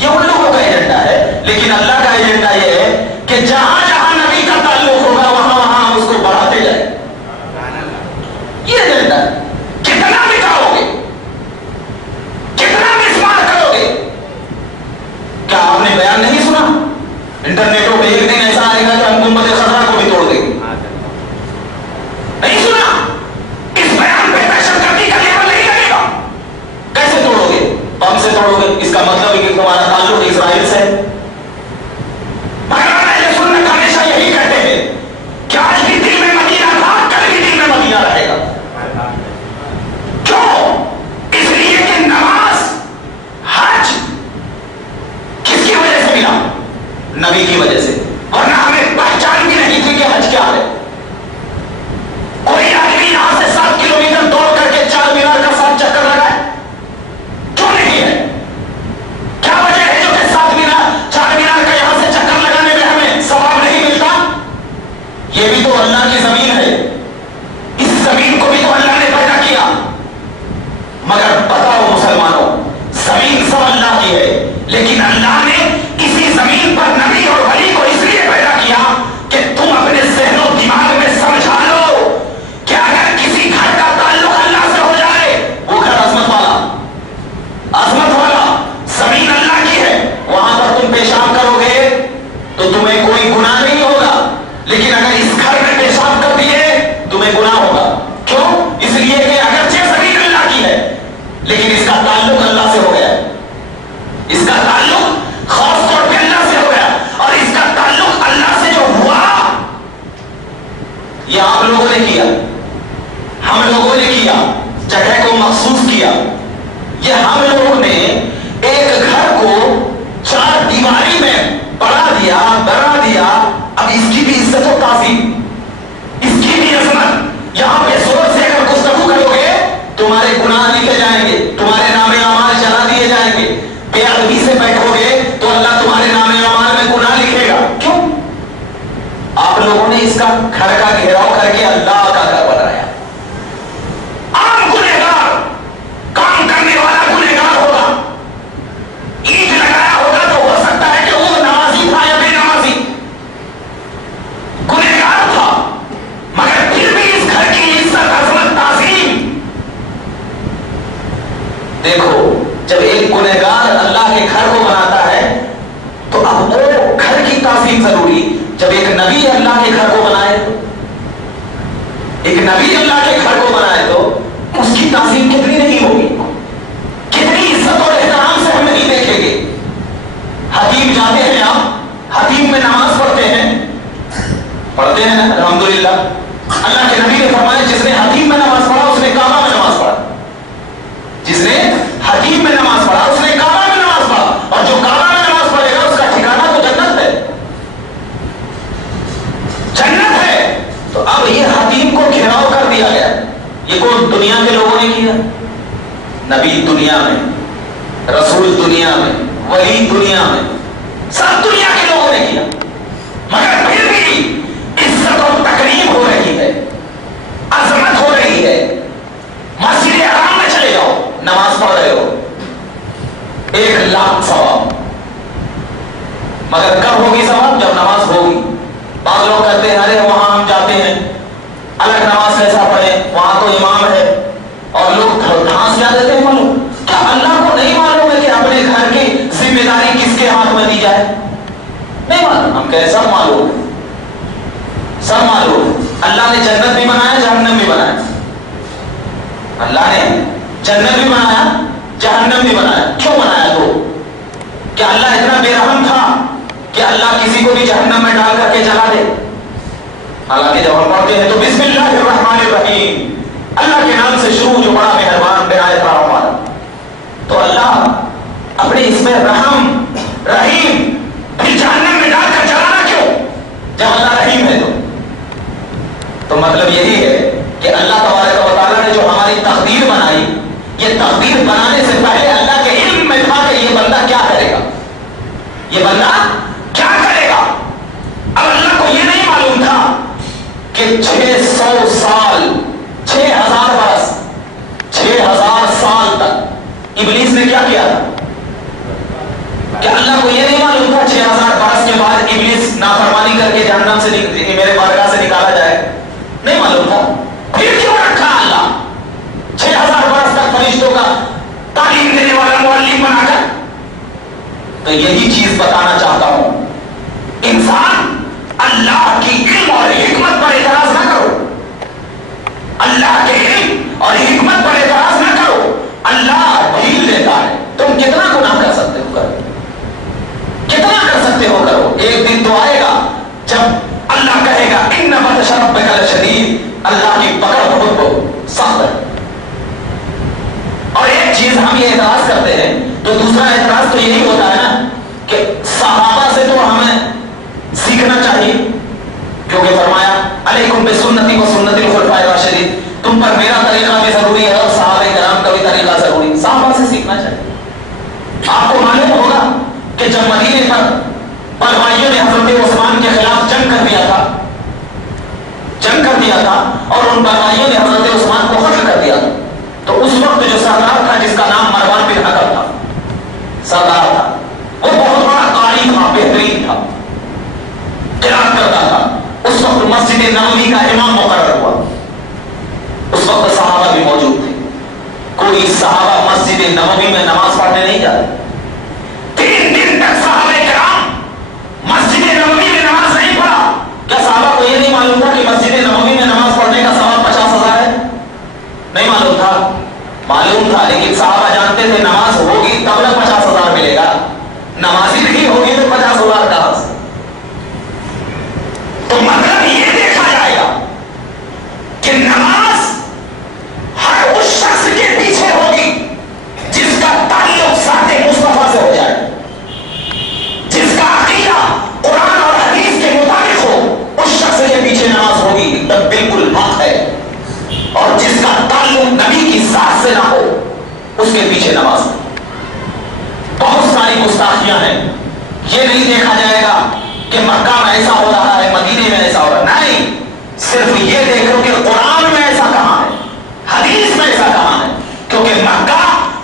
یہ ان لوگوں کا ایجنڈا ہے. لیکن اللہ کا ایجنڈا یہ ہے کہ جہاں جہاں نبی کا تعلق ہوگا وہاں وہاں اس کو بڑھاتے جائے. یہ ایجنڈا ہے. کتنا مٹاؤ گے، کتنا مسمار کرو گے؟ کیا آپ نے بیان نہیں سنا؟ انٹرنیٹوں پہ ایک دن ایسا آئے گا کہ ہم گنبد خضرا کو بھی توڑ دیں گے. نہیں سنا؟ اس بیان پہ دہشت گردی کا لیبل نہیں لگے گا. کیسے توڑو گے؟ بم سے توڑو گے. اس کا مطلب ہے کہ تمہارا تعلق اسرائیل سے ہے. مگر اہل سنت ہمیشہ یہی کہتے ہیں کہ آج بھی دل میں مدینہ تھا، کل بھی دل میں مدینہ رہے گا. کیوں؟ اس لیے کہ نماز، حج کس کی وجہ سے ملا؟ نبی کی وجہ سے. ورنہ ہمیں پہچان بھی نہیں تھی کہ حج کیا ہے. کوئی آدمی یہاں سے 7 کلومیٹر دوڑ کر کے چار مینار کا 7 چکر لگائے؟ کیوں نہیں ہے؟ کیا وجہ ہے جو کہ 7 مینار، 4 مینار کا یہاں سے چکر لگانے میں ہمیں ثواب نہیں ملتا؟ یہ بھی تو اللہ کی زمین ہے. اس زمین کو بھی تو اللہ نے پیدا کیا. مگر بتاؤ مسلمانوں، زمین سب اللہ کی ہے، لیکن اللہ نے اسی زمین پر نبی اور ولی کو اس لیے پیدا کیا کہ تم اپنے ذہن و دماغ میں سمجھا لو کہ اگر کسی گھر کا تعلق اللہ سے ہو جائے، وہ گھر عظمت والا، عظمت والا، زمین اللہ کی ہے. وہاں پر تم پیشاب کرو گے تو تمہیں کوئی گناہ نہیں ہوگا. لیکن اگر اس گھر میں پیشاب کر دیے تمہیں گناہ ہوگا. کیوں؟ اس لیے کہ اگرچہ زمین اللہ کی ہے لیکن اس کا تعلق اللہ سے ہو گیا. اس کا تعلق خاص طور پہ اللہ سے ہو گیا. اور اس کا تعلق اللہ سے جو ہوا یہ آپ لوگوں نے کیا، ہم لوگوں نے کیا، جگہ کو مخصوص کیا. یہ ہم لوگوں نے ایک گھر کو 4 دیواری میں بڑھا دیا، بنا دیا. اب اس کی بھی عزت و تعظیم، اس کی بھی عظمت. یہاں پہ زور سے اگر گفتگو کرو گے تمہارے گناہ لکھے جائیں گے، تمہارے نام اعمال چلا دیے جائیں گے. بے ادبی سے بیٹھو گے تو اللہ تمہارے نام اعمال میں گناہ لکھے گا. کیوں؟ آپ لوگوں نے اس کا گھر کا گھیراؤ کر کے اللہ کا گھر بنایا. عام گنہگار، کام کرنے والا گنہگار ہوگا، اینٹ لگایا ہوگا تو ہو سکتا ہے کہ وہ نمازی تھا یا بے نمازی، گنہگار تھا، مگر پھر بھی اس گھر کی کے گھر کو بناتا ہے تو اب وہ گھر کی تعظیم ضروری. جب ایک نبی اللہ کے گھر کو بنائے تو ایک نبی اللہ کے گھر کو بنائے تو اس کی تعظیم کتنی نہیں ہوگی, کتنی عزت اور احترام سے ہم نہیں دیکھیں گے. حتیم جاتے ہیں, آپ حتیم میں نماز پڑھتے ہیں نا, الحمدللہ. اللہ کے نبی نے فرمایا جس نے حتیم میں نماز پڑھا اس نے کعبہ میں نماز پڑھا. جس نے حتیم میں نماز پڑھا اس نے کعبہ میں نماز پڑھا, اور جو کعبہ میں نماز پڑھے گا اس کا ٹھکانہ تو جنت ہے, جنت ہے. تو اب یہ حتیم کو گھیراؤ کر دیا گیا. یہ کون دنیا کے لوگوں نے کیا؟ نبی دنیا میں, رسول دنیا میں, ولی دنیا میں, سب دنیا کے لوگوں نے کیا. مگر پھر بھی عزت اور تکریم ہو رہی ہے, عظمت ہو رہی ہے. مسجد حرام میں چلے جاؤ, نماز پڑھ رہے ہو, 1,00,000 ثواب. مگر کب ہوگی ثواب؟ جب نماز ہوگی. بعض لوگ کہتے ہیں ارے وہاں ہم جاتے ہیں الگ نماز کیسا پڑھیں, وہاں تو امام ہے, اور لوگ دھانس کیا دیتے ہیں. معلوم کیا اللہ کو نہیں معلوم ہے کہ اپنے گھر کی ذمہ داری کس کے ہاتھ میں دی جائے؟ نہیں معلوم. ہم کہے سب معلوم ہے, سب معلوم ہے. اللہ نے جنت بھی بنایا, جہنم بھی بنایا. اللہ نے جنت بھی بنایا, جہنم بھی بنایا. کیوں بنایا؟ تو کیا اللہ اتنا بے رحم تھا کہ اللہ کسی کو بھی جہنم میں ڈال کر کے جلا دے؟ حالانکہ جب ہم پڑھتے ہیں تو بسم اللہ الرحمن الرحیم, اللہ کے نام سے شروع جو بڑا مہربان بنایت رحمان. تو اللہ اپنے اس میں رحم رحیم پھر جہنم میں ڈال کر جلانا کیوں جب اللہ رحیم ہے؟ تو مطلب یہی ہے کہ اللہ تبارک و تعالیٰ نے جو ہماری تقدیر بنائی, یہ تقدیر بنانے سے پہلے اللہ کے علم میں تھا کہ یہ بندہ کیا کرے گا, یہ بندہ کیا کرے گا. اب اللہ کو یہ نہیں معلوم تھا کہ 600 سال 6,000 برس 6,000 سال تک ابلیس نے کیا کیا تھا. کہ اللہ کو یہ نہیں معلوم تھا 6,000 برس کے بعد ابلیس نافرمانی کر کے جہنم سے میرے بارگاہ سے نکالا جائے؟ نہیں معلوم تھا. پھر کیوں رکھا اللہ 6,000 برس تک فرشتوں کا تعلیم دینے والا معلم بنا کر؟ تو یہی چیز بتانا چاہتا ہوں, انسان اللہ کی علم اور حکمت پر اعتراض نہ کرو. اللہ کے علم اور حکمت پر اعتراض نہ کرو. اللہ ڈھیل دیتا ہے. تم کتنا گناہ کر سکتے ہو کرو, کتنا کر سکتے ہو کرو. ایک دن تو آئے گا جب اللہ کہے گا ان بطش ربک لشدید, اللہ کی پکڑ بہت بہت سخت ہے. اور ایک چیز ہم یہ اعتراض کرتے ہیں تو دوسرا اعتراض تو یہی ہوتا ہے نا کہ صحابہ سے تو ہمیں سیکھنا چاہیے, کیونکہ فرمایا علیکم بسنتی و سنت الخلفاء الراشدین, تم پر میرا طریقہ بھی ضروری ہے اور صحابہ کرام کا بھی طریقہ ضروری ہے. صحابہ سے سیکھنا چاہیے. آپ کو معلوم ہوگا کہ جب مدینے پر بلوائیوں نے حضرت عثمان کے خلاف جنگ کر دیا تھا اور ان بلوائیوں نے حضرت عثمان کو قتل کر دیا تھا, تو اس وقت جو سردار تھا جس کا نام مروان بن حکم تھا, سردار تھا, وہ بہت بڑا قاری تھا, بہترین تھا, قرات کرتا تھا. اس وقت مسجد نبوی کا امام مقرر ہوا. اس وقت صحابہ بھی موجود تھے. کوئی صحابہ مسجد نبوی میں نماز پڑھنے نہیں جاتے. 3 دن تک صحابہ کرام مسجد نبوی میں نماز نہیں پڑھا. کیا صحابہ کو یہ نہیں معلوم تھا کہ مسجد نبوی میں نماز پڑھنے کا ثواب 50,000 ہے؟ نہیں معلوم تھا. معلوم تھا, لیکن صحابہ جانتے تھے نماز ہوگی تب نہ 50,000 ملے گا, نماز ہی نہیں ہوگی تو 50,000 کہاں سے. تو مطلب یہ دیکھا جائے گا کہ نماز ہر اس شخص کے پیچھے ہوگی جس کا تعلق ذات مصطفیٰ سے ہو جائے, جس کا عقیدہ قرآن اور حدیث کے مطابق ہو, اس شخص کے پیچھے نماز ہوگی تب بالکل حق ہے. اور جس کا تعلق نبی کی ذات سے نہ ہو اس کے پیچھے نماز. بہت ساری گستاخیاں ہیں. یہ نہیں دیکھا جائے گا کہ مکہ میں ایسا ہو رہا ہے, مدینے میں ایسا ہو رہا ہے, نہیں. صرف یہ دیکھو کہ قرآن میں ایسا کہاں ہے, حدیث میں ایسا کہاں ہے. کیونکہ مکہ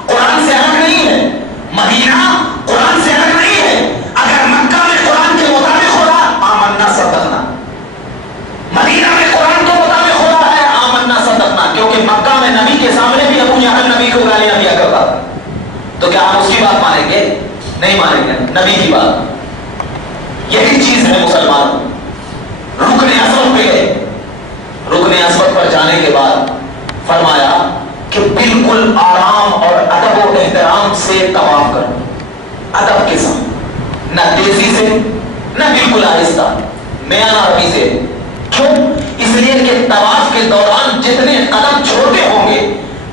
قرآن سے الگ نہیں ہے, مدینہ قرآن سے الگ نہیں ہے. اگر مکہ میں قرآن کے مطابق ہو رہا آمنا صدقنا, مدینہ میں قرآن کے مطابق ہو رہا ہے آمنا صدقنا. کیونکہ مکہ میں نبی کے سامنے بھی ابو جہل نبی کو گالیاں دیا کرتا, تو کیا ہم اس کی بات مانیں گے؟ نہیں مانیں گے نبی کی بات. یہی چیز ہے مسلمان. رکن اسود پہ گئے. رکن اسود پر جانے کے بعد فرمایا کہ بالکل آرام اور ادب و احترام سے طواف کرو, ادب کے ساتھ, نہ تیزی سے نہ بالکل آہستہ, میانہ روی سے. کیوں؟ اس لیے کہ طواف کے دوران جتنے قدم چھوٹے ہوں گے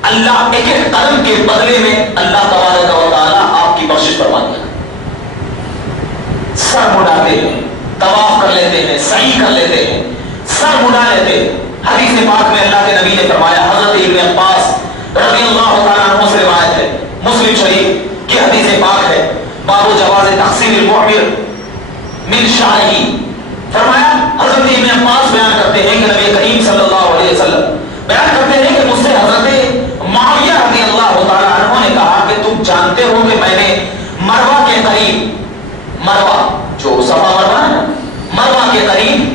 اللہ ایک ایک قدم کے بدلے میں اللہ تبارک و تعالیٰ آپ کی بخشش فرما دے گا. سر مڑاتے ہیں, طواف کر لیتے ہیں, سعی کر لیتے ہیں, سر مڑا لیتے ہیں. حدیث پاک میں اللہ کے نبی نے فرمایا, حضرت ابن عباس رضی اللہ تعالیٰ عنہ سے روایت ہے, مسلم شریف کی حدیث پاک ہے, باب جواز تقسیم المعمر من شعره. فرمایا حضرت ابن عباس بیان کرتے ہیں کہ نبی کریم صلی اللہ علیہ وسلم بیان کرتے ہیں کہ مجھ سے حضرت معاویہ رضی اللہ تعالیٰ عنہ نے کہا کہ تم جانتے ہو کہ میں نے مروہ کے قریب, مروہ جو صفا مروہ ہے, مروہ کے قریب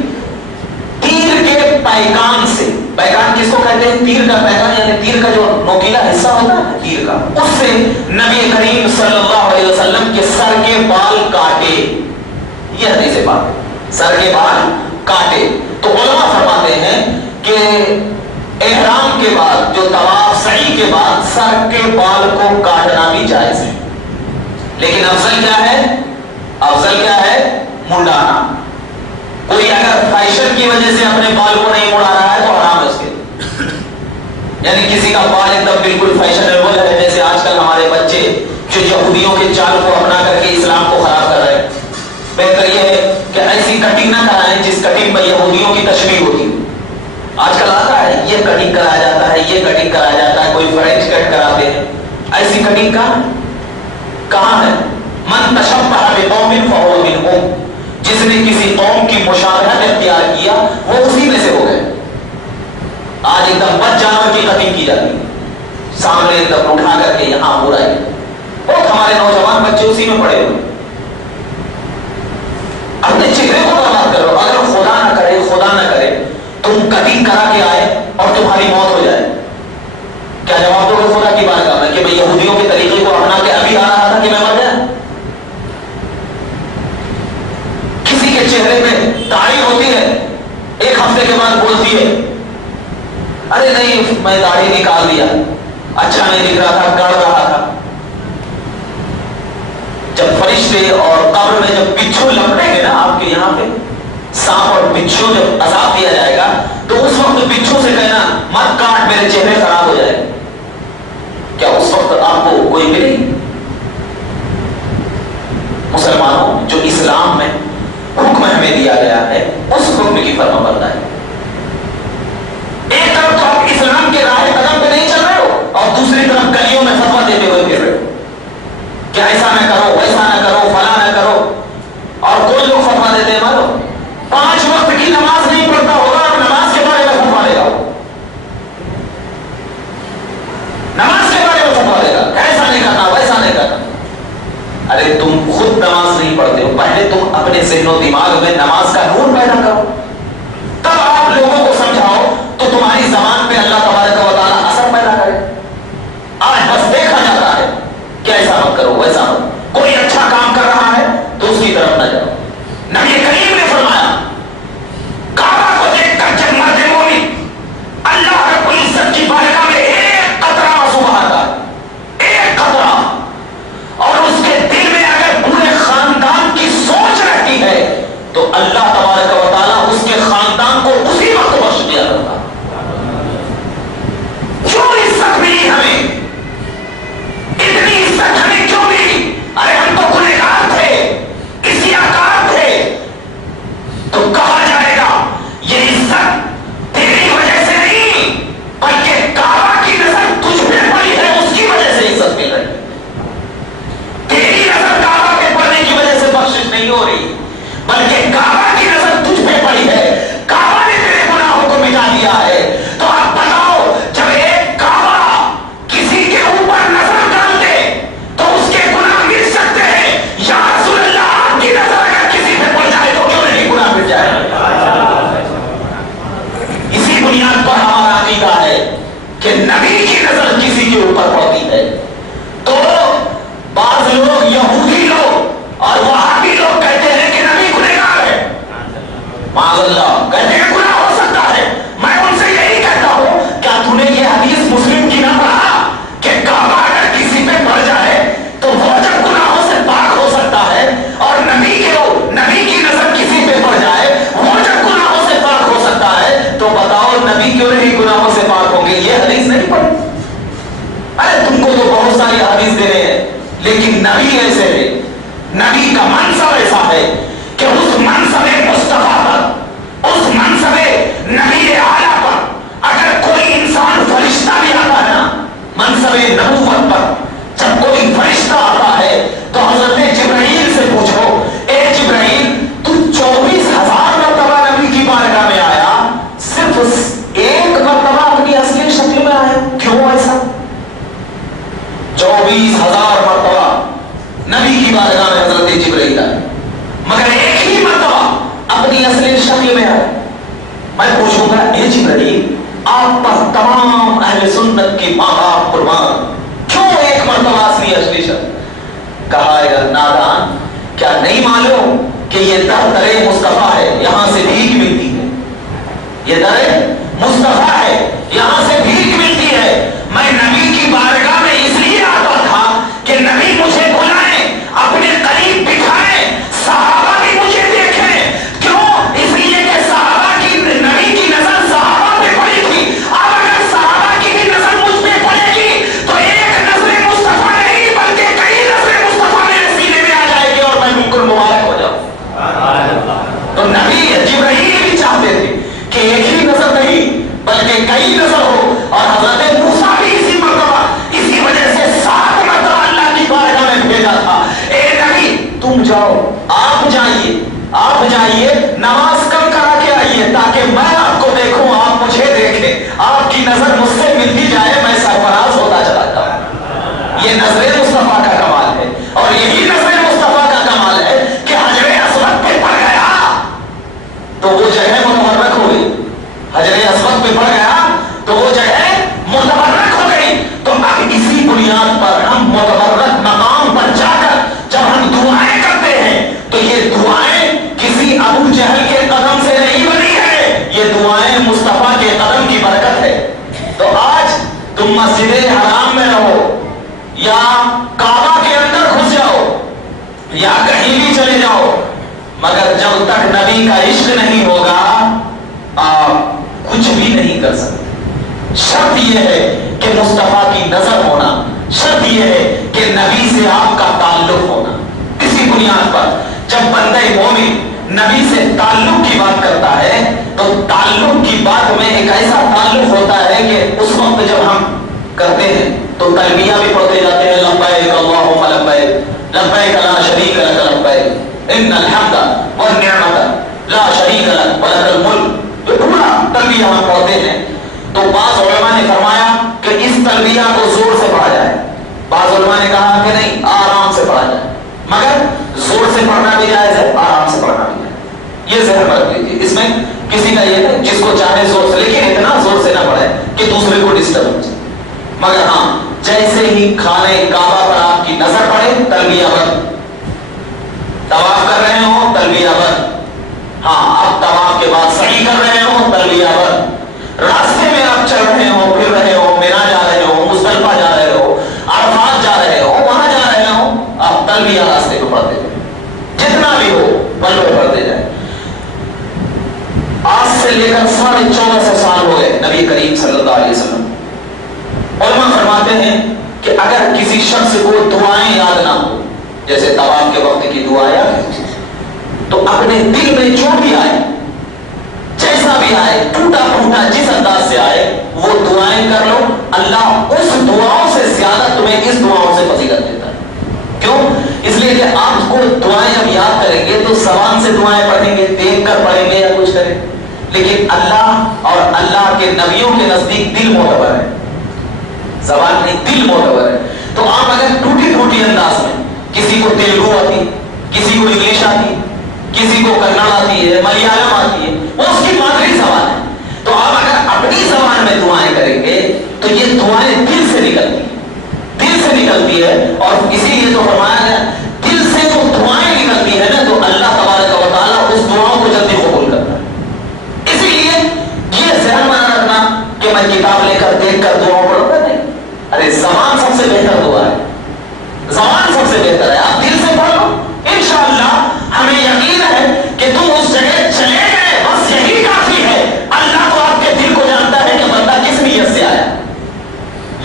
تیر کے پیکان سے, پیکان کس کو کہتے ہیں؟ تیر کا پیکان, یعنی تیر کا جو نوکیلا حصہ ہوتا ہے تیر کا, اس سے نبی کریم صلی اللہ علیہ وسلم کے سر کے بال کاٹے. یہ حدیث پاک, سر کے بال کاٹے. تو علماء فرماتے ہیں کہ احرام کے بعد جو طواف سعی کے بعد سر کے بال کو کاٹنا بھی جائز ہے, لیکن افضل کیا ہے؟ افضل کیا ہے؟ منڈانا. کوئی اگر فیشن کی وجہ سے اپنے بال کو نہیں مڑا رہا ہے تو حرام ہے اس کے. یعنی کسی کا بال ایک دم بالکل فیشنیبل ہے, جیسے آج کل ہمارے بچے جو یہودیوں کے چال کو اپنا کر کے اسلام کو خراب کر رہے ہیں. بہتر یہ ہے کہ ایسی کٹنگ نہ کرائیں جس کٹنگ میں یہودیوں کی تشبیہ ہوتی. آج کل آتا ہے یہ کٹنگ کرایا جاتا ہے, یہ کٹنگ کرایا جاتا ہے, کوئی فرینچ کٹ کراتے ہیں. ایسی کٹنگ کہاں ہے؟ من تشبہ بقوم فہو منہم, جس نے کسی قوم کی مشابہت اختیار کیا وہ اسی میں سے ہو گئے. آج ایک دم بد جانور کی کٹنگ کی جاتی ہے, سامنے ایک دم اٹھا کر کے یہاں پورا ہے. بہت ہمارے نوجوان بچے اسی میں پڑے ہوئے. اپنے چہرے کو برباد کرو. اگر خدا نہ کرے, خدا نہ کرے تم کٹنگ کرا کے آئے اور تمہاری موت ہو جائے, کیا جواب دو گے خدا کی بارگاہ میں کہ میں یہودیوں کے طریقے کو اپنا کے ابھی آ رہا تھا کہ میں مر گیا؟ کسی کے چہرے پہ داڑھی ہوتی ہے, ایک ہفتے کے بعد بولتی ہے ارے نہیں میں داڑھی نکال دیا, اچھا نہیں دکھ رہا تھا, گڑ رہا تھا. جب فرشتے اور قبر میں جب بچھو لپٹیں گے نا آپ کے یہاں پہ, سانپ اور بچھو جب عذاب دیا جائے گا تو اس وقت بچھو سے کہنا مت کاٹ میرے چہرے خراب ہو جائے, کیا اس وقت آپ کو کوئی ملے؟ مسلمانوں, جو اسلام میں حکم ہمیں دیا گیا ہے اس حکم کی فرما برداری. ایک طرف تو آپ اسلام کے راہ قدم پہ نہیں چل رہے ہو اور دوسری طرف گلیوں میں فتویٰ دیتے ہوئے پھر رہے ہو کہ ایسا نہ کرو, ویسا نہ کرو, فلاں نہ کرو. اور کوئی لوگ فتویٰ دیتے ہیں مانو 5 وقت کی نماز نہیں پڑھتا ہوگا اور نماز کے بارے میں فتویٰ دے گا, نماز کے بارے میں فتویٰ دے گا, ایسا نہیں کرنا, ویسا نہیں کرنا. ارے تم خود نماز نہیں پڑھتے ہو, پہلے تم اپنے ذہن و دماغ میں نماز کا نور پیدا کرو, تب آپ لوگوں کو سمجھاؤ تو تمہاری زبان پہ اللہ تبارک و تعالیٰ اثر پیدا کرے. آج بس دیکھا جاتا ہے کہ ایسا مت کرو, ویسا مت. کوئی اچھا کام کر رہا ہے تو اس کی طرف نہ جاؤ. نبی کریم نے فرمایا کعبہ کو دیکھ کر جب مرد مومن اللہ رب العزت کی بارگاہ میں ایک قطرہ آنسو بہاتا ہے, ایک قطرہ, اور اس کے دل میں اگر پورے خاندان کی سوچ رہتی ہے تو اللہ تبارک و تعالیٰ اس کے خاندان کو اسی وقت بخش دیا کرتا. کیوں عزت ملی ہمیں, اتنی عزت ہمیں کیوں ملی؟ ارے ہم تو گنہگار تھے, اسیاکار تھے. تو کہا جائے گا یہ عزت تیری وجہ سے نہیں بلکہ کعبہ کی نظر تجھ پہ پڑی ہے, اس کی وجہ سے عزت مل رہی ہے. تیری نظر کعبہ پہ پڑنے کی وجہ سے بخشش نہیں ہو رہی بلکہ کعبہ کی نظر تجھ پہ پڑی ہے, کعبہ نے تیرے گناہوں کو مٹا دیا ہے. تو آپ بتاؤ جب ایک کعبہ کسی کے اوپر نظر ڈال دے تو اس کے گناہ مٹ سکتے ہیں, یا رسول اللہ آپ کی نظر اگر کسی پہ پڑ جائے تو کیوں نہیں گناہ مٹ جائے؟ اسی بنیاد پر ہمارا عقیدہ ہے کہ نبی کی نظر کسی کے اوپر پڑتی ہے تو بعض لوگ, یہودی لوگ معاذ اللہ, کہتے ہیں گناہ ہو سکتا ہے. میں ان سے یہی کہتا ہوں, کیا تو نے یہ حدیث مسلم کی نہ پڑھا کہ کعبہ اگر کسی پہ پڑ جائے تو وہ جب گناہوں سے پاک ہو سکتا ہے, اور نبی کی نظر کسی پہ پڑ جائے وہ جب گناہوں سے پاک ہو سکتا ہے, تو بتاؤ نبی کیوں نہیں گناہوں سے پاک ہوں گے؟ یہ حدیث نہیں پڑھی. ارے تم کو تو بہت ساری حدیث دے رہے ہیں, لیکن نبی ایسے ہے, نبی کا منصب ایسا ہے کہ اس منصب مصطفیٰ پر, اس منصب نبی اعلیٰ پر اگر کوئی انسان فرشتہ بھی آتا ہے نا, منصب نبوت پر جب کوئی فرشتہ آتا ہے تو حضرت جبرائیل سے پوچھو, اے جبرائیل تو 24,000 مرتبہ نبی کی بارگاہ میں آیا, صرف ایک مرتبہ اپنی اصلی شکل میں آیا, کیوں ایسا؟ 24,000 مرتبہ نبی کی بارگاہ میں حضرت جبرائیل آئے, مگر ایک ہی مرتبہ اپنی اصلی شکل میں آئے. میں پوچھوں گا, اے جبرائیل آپ پر تمام اہل سنت کی ماں باپ قربان, کیوں ایک مرتبہ اصلی شکل؟ کہا یا نادان, کیا نہیں معلوم کہ یہ در مصطفیٰ ہے, یہاں سے بھیک ملتی ہے, یہ در مصطفیٰ ہے, یہاں سے بھیک ملتی ہے. میں نبی کی بارگاہ میں اس لیے آتا تھا کہ نبی مجھے بلائیں, اپنے قریب بٹھائیں, صحابہ بھی مجھے دیکھیں. کیوں؟ اس لیے کہ صحابہ کی نبی کی نظر صحابہ پہ پڑی تھی. اب اگر صحابہ کی بھی نظر مجھ پہ پڑے گی تو ایک نظر مصطفیٰ نہیں بلکہ کئی نظر مصطفیٰ میرے سینے میں آ جائے گی اور میں بالکل مبارک ہو جاؤں. تو نبی جبرائیل بھی چاہتے تھے کہ ایک ہی نظر نہیں بلکہ کئی نظر ہو, اور حضرت موسیٰ بھی اسی مرتبہ, اسی وجہ سے 7 مرتبہ اللہ کی بارگاہ میں بھیجا تھا. اے نبی تم جاؤ, آپ جائیے نماز کم کرا کے آئیے تاکہ میں آپ کو دیکھوں, آپ مجھے دیکھیں, آپ کی نظر مجھ سے ملتی جائے, میں سرفراز ہوتا چلا جاؤں. یہ نظر مصطفیٰ کا کمال ہے, اور یہی نظر مصطفیٰ کا کمال ہے کہ حجر اسود پہ پڑ گیا تو وہ جگہ متبرک ہو گئی, حجر اسود پہ پڑ گیا تو وہ جگہ متبرک ہو گئی. تو اب اسی بنیاد پر ہم متبرک مقام پر جا کر جب ہم دعائیں کرتے ہیں تو یہ دعائیں کسی ابو جہل کے قدم سے نہیں بنی ہے, یہ دعائیں مصطفیٰ کے قدم کی برکت ہے. تو آج تم مسجد حرام میں رہو یا کعبہ کے اندر گھس جاؤ یا کہیں بھی چلے جاؤ, مگر جب تک نبی کا عشق نہیں ہوگا آپ کچھ بھی نہیں کر سکتے. شرط یہ ہے کہ مصطفیٰ کی نظر ہونا, شرط یہ ہے کہ نبی سے آپ کا تعلق ہونا. اسی بنیاد پر جب بندہ مومن نبی سے تعلق کی بات کرتا ہے تو تعلق کی بات میں ایک ایسا تعلق ہوتا ہے کہ اس وقت جب ہم کرتے ہیں تو تلبیہ بھی پڑھتے جاتے ہیں, لبیک اللہم لبیک لبیک لا شریک لک لبیک ان الحمد والنعمت لا شریک لک ولک الملک, یہ پورا تلبیہ ہم پڑھتے ہیں. تو بعض علماء نے فرمایا کہ اس تلبیہ کو زور سے پڑھا جائے, بعض علماء نے کہا کہ نہیں آرام سے پڑھا جائے, مگر زور سے پڑھنا بھی جائز ہے, آرام سے پڑھنا بھی جائز. یہ ذہن رکھ لیجیے, اس میں کسی کا یہ ہے جس کو چاہے زور سے, لیکن اتنا زور سے نہ پڑھے کہ دوسرے کو ڈسٹرب ہو جائے. مگر ہاں جیسے ہی خانہ کعبہ پر آپ کی نظر پڑے تلبیہ بند, طواف کر رہے ہو تلبیہ بند, ہاں اب طواف کے بعد سعی کر رہے ہو تلبیہ بند, راستے میں آپ چل رہے ہو, پھر رہے ہو, مینا جا رہے ہو, مزدلفہ جا رہے ہو, عرفات جا رہے ہو, وہاں جا رہے ہو, آپ تلبیہ راستے کو پڑھتے جائیں, جتنا بھی ہو پل پہ پڑھتے جائیں. آج سے لے کر 1450 سال ہو گئے نبی کریم صلی اللہ علیہ وسلم. علماء فرماتے ہیں کہ اگر کسی شخص کو دعائیں یاد نہ ہو, جیسے طواف کے وقت کی دعا یاد, تو اپنے دل میں جو بھی آئے, جیسا بھی آئے, ٹوٹا پھوٹا جس انداز سے آئے, وہ دعائیں کر لو. اللہ اس دعاؤں سے زیادہ تمہیں اس دعاؤں سے فضیلت دیتا ہے. کیوں؟ اس لیے کہ آپ کو دعائیں اب یاد کریں گے تو زبان سے دعائیں پڑھیں گے, دیکھ کر پڑھیں گے یا کچھ کریں, لیکن اللہ اور اللہ کے نبیوں کے نزدیک دل معتبر ہے, زبان نہیں, دل معتبر ہے. تو آپ اگر ٹوٹی پھوٹی انداز میں, کسی کو تیلگو آتی, کسی کو انگلش آتی, کسی کو کنڑ آتی ہے, ملیالم آتی ہے, وہ اس کی مادری زبان ہے, تو آپ اگر اپنی زبان میں دعائیں کریں گے تو یہ دعائیں دل سے نکلتی ہیں, دل سے نکلتی ہے. اور اسی لیے تو فرمایا گیا دل سے جو دعائیں نکلتی ہے نا تو اللہ تبارک و تعالیٰ اس دعاؤں کو جلدی قبول کرتا ہے. سے بہتر دعا ہے، زبان سب سے بہتر ہے. آپ دل سے پڑھ لو، انشاءاللہ ہمیں یقین ہے کہ تم اس جگہ چلے گئے، بس یہی کافی ہے. اللہ تو آپ کے دل کو جانتا ہے کہ بندہ کس نیت سے آیا،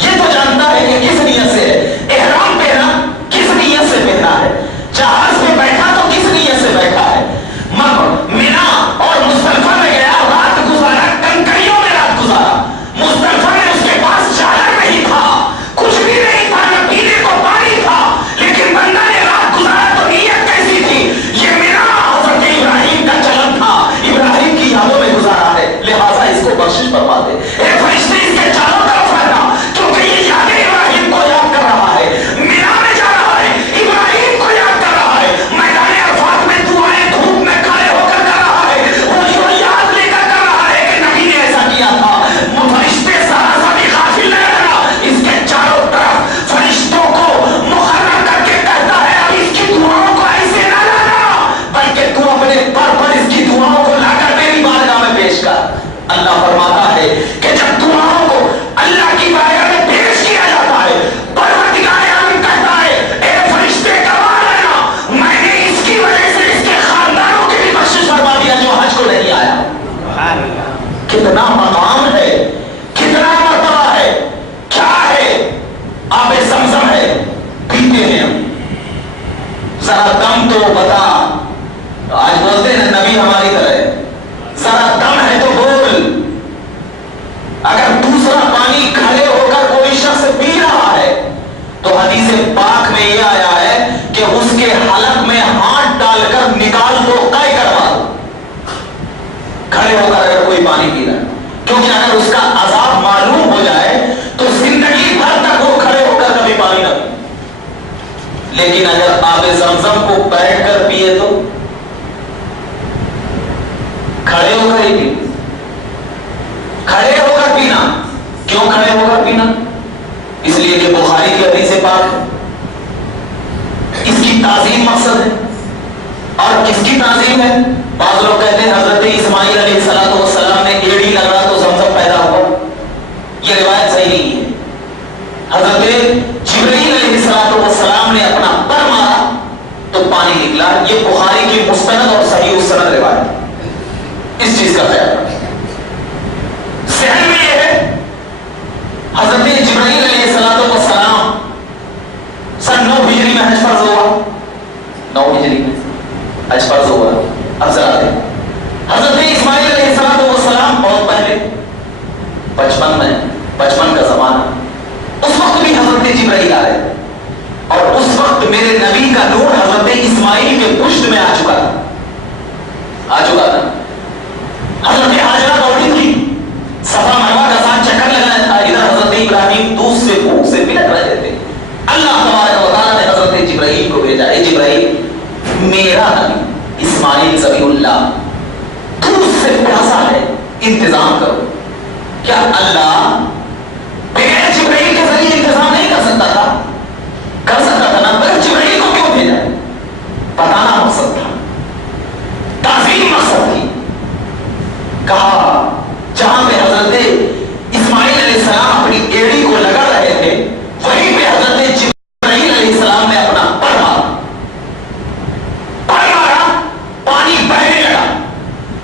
یہ تو جانتا ہے کہ کس نیت سے ہے. احرام پہنا کس نیت سے پہنا ہے، جہاز پہ بیٹھا تو کس نیت سے بیٹھا ہے. مینا اور مزدلفہ میں گیا، رات گزارا، کنکریوں میں رات گزارا. مزدلفہ میں اس کے پاس چادر نہیں تھا، کچھ بھی نہیں تھا، نہ پینے کو پانی تھا، لیکن بندہ نے رات گزارا تو نیت کیسی تھی. یہ مینا حضرت ابراہیم کا چلن تھا، ابراہیم کی یادوں میں گزارا ہے، لہٰذا اس کو بخشش فرما دے. اے فرشتے اس کے چاروں طرف رہنا، کیونکہ یہ یادیں ابراہیم کو یاد کر رہا ہے. مینا میں جا رہا ہے، ابراہیم کو یاد کر رہا ہے. میدان عرفات میں دعائیں دھوپ میں کھڑے ہو کر کر رہا ہے، وہ یاد لے کر کر رہا ہے کہ نبی نے ایسا کیا تھا. وہ فرشتے ذرا سا بھی غافل نہیں رہنا، اس کے چاروں طرف فرشتوں کو مقرر کر کے کہتا ہے اب اس کی دعاؤں کو ایسے نہ لانا، بلکہ تو اپنے پر پر اس کی دعاؤں کو لا کر میری بارگاہ میں پیش کر. اللہ فرماتا ہے کہ جب دعاؤں کو اللہ کی بارگاہ میں پیش کیا جاتا ہے، پروردگار عالم کہتا ہے اے فرشتے گواہ رہنا، میں نے اس کی وجہ سے اس کے خاندانوں کی بھی بخشش فرما دیا جو حج کو نہیں آیا. کتنا مقام ہے، کتنا مرتبہ ہے، کیا ہے. آب زمزم ہے، پیتے ہیں ہم. ذرا دم تو بتا، آج بولتے ہیں نبی ہماری طرح ہے، ذرا دم ہے تو بول. اگر دوسرا پانی کھڑے ہو کر کوئی شخص پی رہا ہے تو حدیث پاک میں یہ آیا ہے کہ اس کے حلق میں ہاتھ ڈال کر نکال دو، قے کروا دو. کھڑے ہو کر اگر کوئی پانی پی رہا ہے، کیونکہ اگر اس کا عذاب معلوم ہو جائے تو زندگی بھر تک وہ کھڑے ہو کر کبھی پانی نہ پی. لیکن اگر آب زمزم کو بیٹھ کر پیے تو کھڑے ہو کر ہی پی، کھڑے ہو کر پینا. کیوں کھڑے ہو کر پینا؟ اس لیے کہ بخاری کی حدیث پاک ہے، اس کی تعظیم مقصد ہے. اور کس کی تعظیم ہے؟ بعض لوگ کہتے ہیں حضرت اسماعیل علیہ السلام نے ایڑی لگا تو زمزم پیدا ہوا. یہ روایت صحیح نہیں ہے. حضرت جبرائیل علیہ السلام نے اپنا پر مارا تو پانی نکلا. یہ بخاری کی مستند اور صحیح السند روایت. اس چیز کا خیال رکھیں. ذہن میں یہ ہے حضرت جبرائیل علیہ السلام سن 9 ہجری میں حج فرض ہوا. 9 ہجری میں حج فرض ہوا. اب ذرا دیں حضرت اسماعیل علیہ السلام بہت پہلے 55 کا زمانہ، اس وقت بھی حضرت جبرائیل آئے اور اس وقت میرے نبی کا نور حضرت اسماعیل کے پشت میں آ چکا تھا. حضرت حاجرہ دوڑی تھی، صفا مروا کا ساتھ چکر لگایا تھا. ادھر حضرت ابراہیم دودھ سے بھوک سے بلک رہے تھے. اللہ تبارک و تعالیٰ نے حضرت جبرائیل کو بھیجا. اے جبرائیل، میرا نبی اسماعیل ذبیح اللہ دودھ سے پیاسا ہے، انتظام کرو. کیا اللہ بغیر جبرائیل کے ذریعے انتظام نہیں کر سکتا تھا؟ کر سکتا تھا نا. بغیر جبرائیل کو کیوں بھیجا؟ بتانا مقصد تھا، تعظیم مقصد تھی. کہا جہاں پہ حضرت اسماعیل علیہ السلام اپنی ایڑی کو لگا رہے تھے وہیں پہ حضرت جبرائیل علیہ السلام نے اپنا پر مارا، پانی بہنے لگا.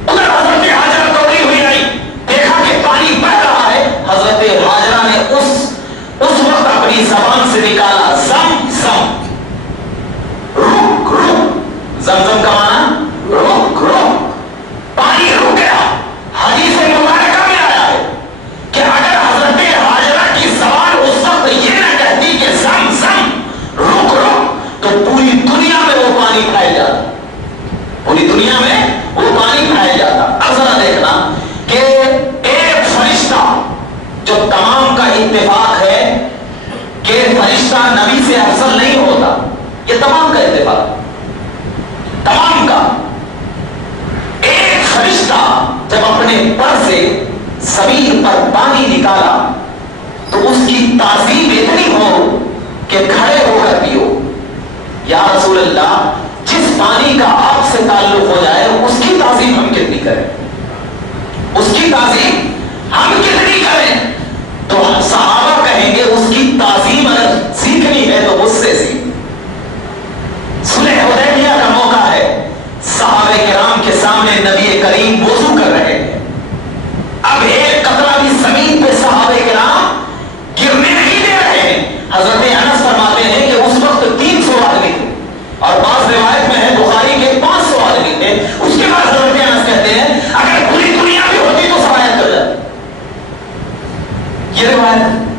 ادھر حضرت حاجرہ دوڑی ہوئی آئی، دیکھا کہ پانی بہ رہا ہے. حضرت حاجرہ نے اس وقت اپنی زبان سے نکالا زم زم، رک رک. زمزم کا معنی رک رک، پانی رک گیا. حدیث مبارکہ میں آیا ہے کہ اگر حضرت حاجرہ کی زبان اس وقت یہ نہ کہتی کہ زم زم، رک رک، تو پوری دنیا میں وہ پانی پھیل جاتا. پوری دنیا میں وہ پانی پھیل جاتا. اب ذرا دیکھنا کہ ایک فرشتہ جو تمام کا اتفاق ہے کہ فرشتہ نبی سے افضل نہیں ہوتا، یہ تمام کا اتفاق، تمام کا. ایک فرشتہ جب اپنے پر سے زمین پر پانی نکالا تو اس کی تعظیم اتنی ہو کہ کھڑے ہو کر پیو. یا رسول اللہ، جس پانی کا آپ سے تعلق ہو جائے اس کی تعظیم ہم کتنی کریں، اس کی تعظیم ہم کتنی کریں. تو صحابہ کہیں گے اس کی تعظیم اگر حضرت انس فرماتے ہیں کہ اس وقت 300 آدمی تھے اور بعض روایت میں ہے بخاری کے 500 آدمی تھے. اس کے بعد حضرت انس کہتے ہیں اگر پوری دنیا بھی ہوتی تو سرایت کر جاتی. یہ روایت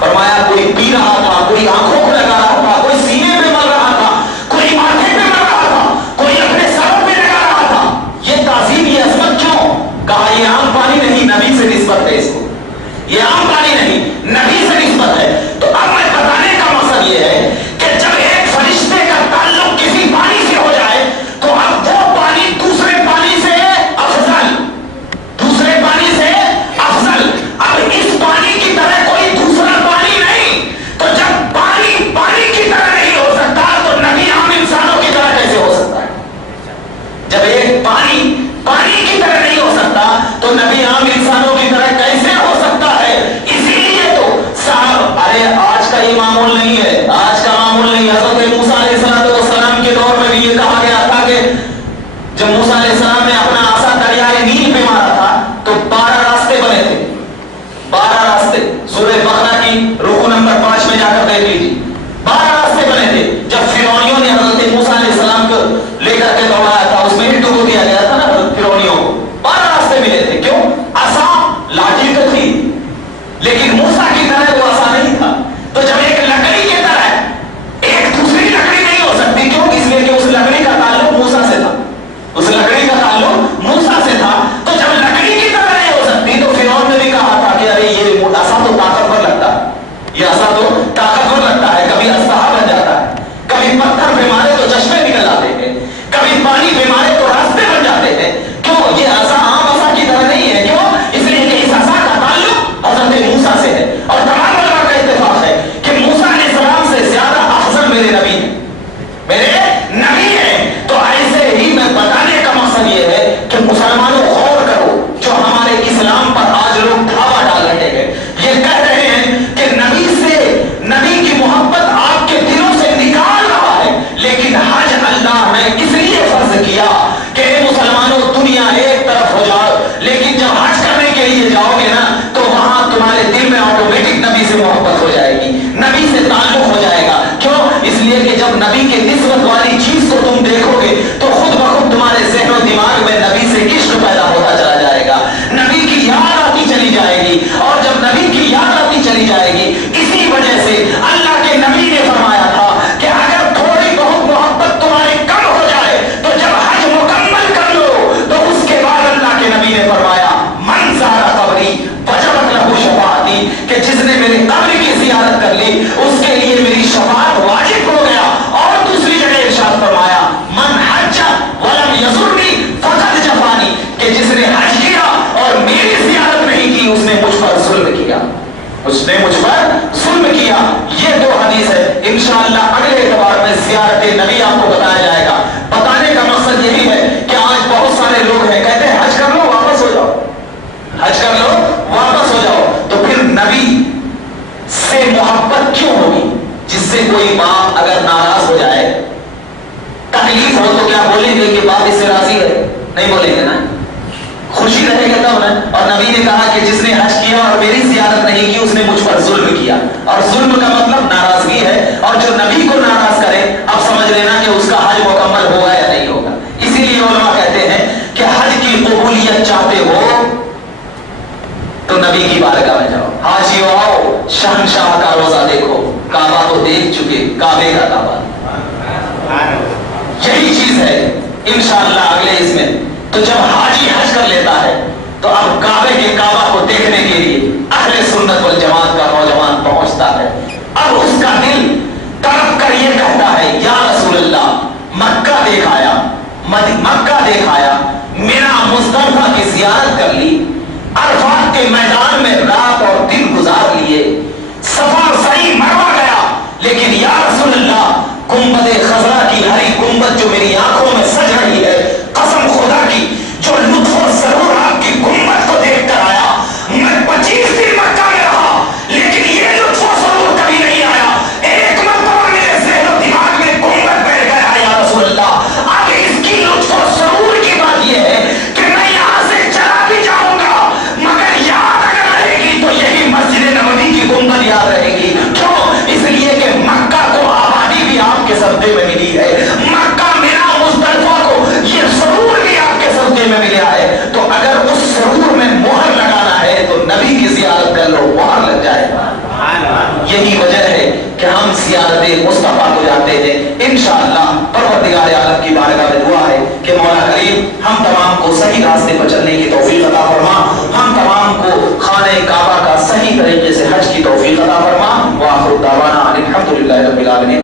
فرمایا کوئی پی رہا تھا, کوئی آنکھوں کو لگا رہا تھا, کوئی سینے پہ مل رہا تھا, کوئی ماتھے پہ مل رہا تھا, کوئی اپنے سروں پہ لگا رہا تھا. یہ تعظیم, یہ عظمت کیوں؟ کہا یہ عام پانی نہیں, نبی سے نسبت ہے. اس کو یہ عام پانی نہیں, نبی سے نسبت ہے. تو اب میں بتانے کا مقصد یہ ہے کہ جب ایک فرشتے کا تعلق کسی پانی سے ہو جائے تو اب وہ پانی دوسرے پانی سے افضل, دوسرے پانی سے افضل. اب اس پانی کی طرح کوئی دوسرا پانی نہیں. تو جب پانی پانی کی طرح نہیں ہو سکتا تو نبی عام انسانوں کی طرح کیسے ہو سکتا ہے؟ جب ایک پانی پانی کی طرح نہیں ہو سکتا تو نبی عام انسانوں کی طرح کیسے ہو سکتا ہے؟ اسی لیے تو صاحب, ارے آج کا یہ معمول نہیں ہے, آج کا معمول نہیں. حضرت موسیٰ علیہ السلام کے دور میں بھی یہ کہا گیا تھا کہ جب موسیٰ علیہ السلام نے اپنا عصا دریائے نیل پہ مارا تھا تو 12 راستے بنے تھے. 12 راستے سورہ بقرہ کی رکوع نمبر 5 میں جا کر دیکھ لیجیے. 12 راستے بنے تھے. جب فرعونیوں نے حضرت موسیٰ علیہ السلام کو لے کر کے دوڑایا تھا, اس میں ہی ڈبو دیا گیا تھا نا فرعونیوں کو. 12 راستے ملے تھے. کیوں؟ عصا لاٹھی تو تھی لیکن موسیٰ کی طرح وہ عصا نہیں تھا. تو جب ایک لکڑی کی طرح ایک دوسری لکڑی نہیں ہو سکتی. کیوں؟ اس لیے کہ اس لکڑی کا تعلق موسیٰ سے تھا, اس لکڑی کا تعلق موسیٰ سے تھا. تو جب لکڑی کی طرح نہیں ہو سکتی تو فرعون نے بھی کہا تھا کہ ارے یہ عصا تو طاقتور لگتا ہے, یہ عصا تو طاقتور لگتا ہے. کبھی اسلحہ بن جاتا ہے, کبھی پتھر پہ مارے تو چشمے نکل آتے ہیں, کبھی پانی پہ مارے تو راستے بن جاتے ہیں. کیوں؟ یہ عصا عام عصا کی طرح نہیں ہے. کیوں؟ اس لیے کہ اس عصا کا تعلق حضرت موسیٰ سے ہے. اور تمام علماء کا اتفاق ہے کہ موسیٰ علیہ السلام سے زیادہ افضل میرے نبی ہیں, میرے نبی ہیں. تو ایسے ہی میں بتانے کا مقصد یہ ہے کہ مسلمانوں غور کرو, جو ہمارے اسلام پر آج لوگ دھاوا ڈال رہے ہیں. یہ کہہ رہے ہیں کہ نبی سے, نبی کی محبت آپ کے دلوں سے نکال رہا ہے, لیکن حج اللہ نے اس لیے فرض کیا کہ مسلمانوں دنیا ایک طرف ہو جاؤ, لیکن جب حج کرنے کے لیے جاؤ گے نا تو وہاں تمہارے دل میں آٹومیٹک نبی سے محبت ہو جائے گی, نبی سے تعلق ہو جائے گا. کیوں؟ اس لیے کہ جب نبی کے نسبت والی چیز کو تم دیکھو گے تو خود بخود تمہارے ذہن و دماغ میں نبی سے عشق پیدا ہوتا چلا جائے گا, نبی کی یاد آتی چلی جائے گی. اور جب نبی کی یاد آتی چلی جائے گی, اسی وجہ سے اللہ کے نبی نے فرمایا تھا کہ اگر تھوڑی بہت محبت تمہاری کم ہو جائے تو جب حج مکمل کر لو تو اس کے بعد اللہ کے نبی نے فرمایا من زار قبری وجبت لہ شفاعتی, کہ جس نے میرے قبر کی زیارت کر لی اس کے لیے میری شفاعت واجب ہو گیا. اور دوسری جگہ ارشاد فرمایا من حج ولم یزرنی فقد جفانی, کہ جس نے حج کیا اور میری زیارت نہیں کی اس نے مجھ پر ظلم کیا, اس نے مجھ پر ظلم کیا. یہ 2 حدیث ہے. انشاءاللہ اگلے اعتبار میں زیارت نبی آپ کو بتایا جائے گا. بتانے کا مقصد یہی ہے کہ آج بہت سارے لوگ ہیں کہتے ہیں حج کر لو واپس ہو جاؤ, حج کر لو واپس ہو جاؤ. تو پھر نبی سے محبت کیوں ہوگی؟ جس سے کوئی باپ اگر ناراض ہو جائے, تکلیف ہو تو کیا بولیں گے کہ باپ اس سے راضی ہے؟ نہیں بولیں گے نا, خوشی رہے گا تب نا. اور نبی نے کہا کہ جس نے حج کیا اور میری زیارت نہیں کی اس نے مجھ پر ظلم کیا, اور ظلم کا مطلب ناراضگی ہے. اور جو نبی کو ناراض کرے اب سمجھ لینا کہ اس کا حج مکمل ہوگا یا نہیں ہوگا. اسی لیے علماء کہتے ہیں کہ حج کی قبولیت چاہتے ہو تو نبی کی بارگاہ میں جاؤ. حاجی آؤ, شہنشاہ کا روزہ دیکھو, کعبہ تو دیکھ چکے, کعبے کا کعبہ, یہی چیز ہے انشاءاللہ اگلے اس میں. تو جب حاجی حج کر لیتا ہے تو اب کعبے کے کعبہ کو دیکھنے کے لیے اہل سنت والجماعت کا نوجوان پہنچتا ہے. اب اس کا دل تڑپ کر یہ کہتا ہے یا رسول اللہ مکہ دیکھ آیا, مکہ دیکھ آیا, میرا مزدلفہ کی زیارت کر لی, عرفات کے میدان میں رات اور دن گزار لیے, صفا صحیح مروا گیا, لیکن یا رسول اللہ گنبد خضرا کی ہری گنبد جو میری آنکھوں میں سج رہی ہے, قسم خدا کی جو لطف و سرور آپ کی گنبد کو دیکھ کر آیا, میں 25 دن مکہ میں رہا لیکن یہ لطف و سرور کبھی نہیں آیا. ایک مرتبہ میرے ذہن و دماغ میں گنبد بیٹھ گیا یا رسول اللہ. اب اس کی لطف و سرور کی بات یہ ہے کہ میں یہاں سے چلا بھی جاؤں گا مگر یاد اگر رہے گی تو یہی مسجد نبوی صدقے میں ملی ہے، مکہ مینا مزدلفہ کو یہ سرور بھی آپ کے صدقے میں ملا ہے، تو اگر اس سرور میں مہر لگانا ہے تو نبی کی زیارت کر لو، مہر لگ جائے گا۔ یہی وجہ ہے کہ ہم زیارت مصطفیٰ کو جاتے ہیں۔ انشاءاللہ پروردگار عالم کی بارگاہ میں دعا ہے کہ مولا کریم ہم تمام کو صحیح راستے پر چلنے کی توفیق عطا فرما، ہم تمام کو خانہ کعبہ کا صحیح طریقے سے حج کی توفیق عطا فرما۔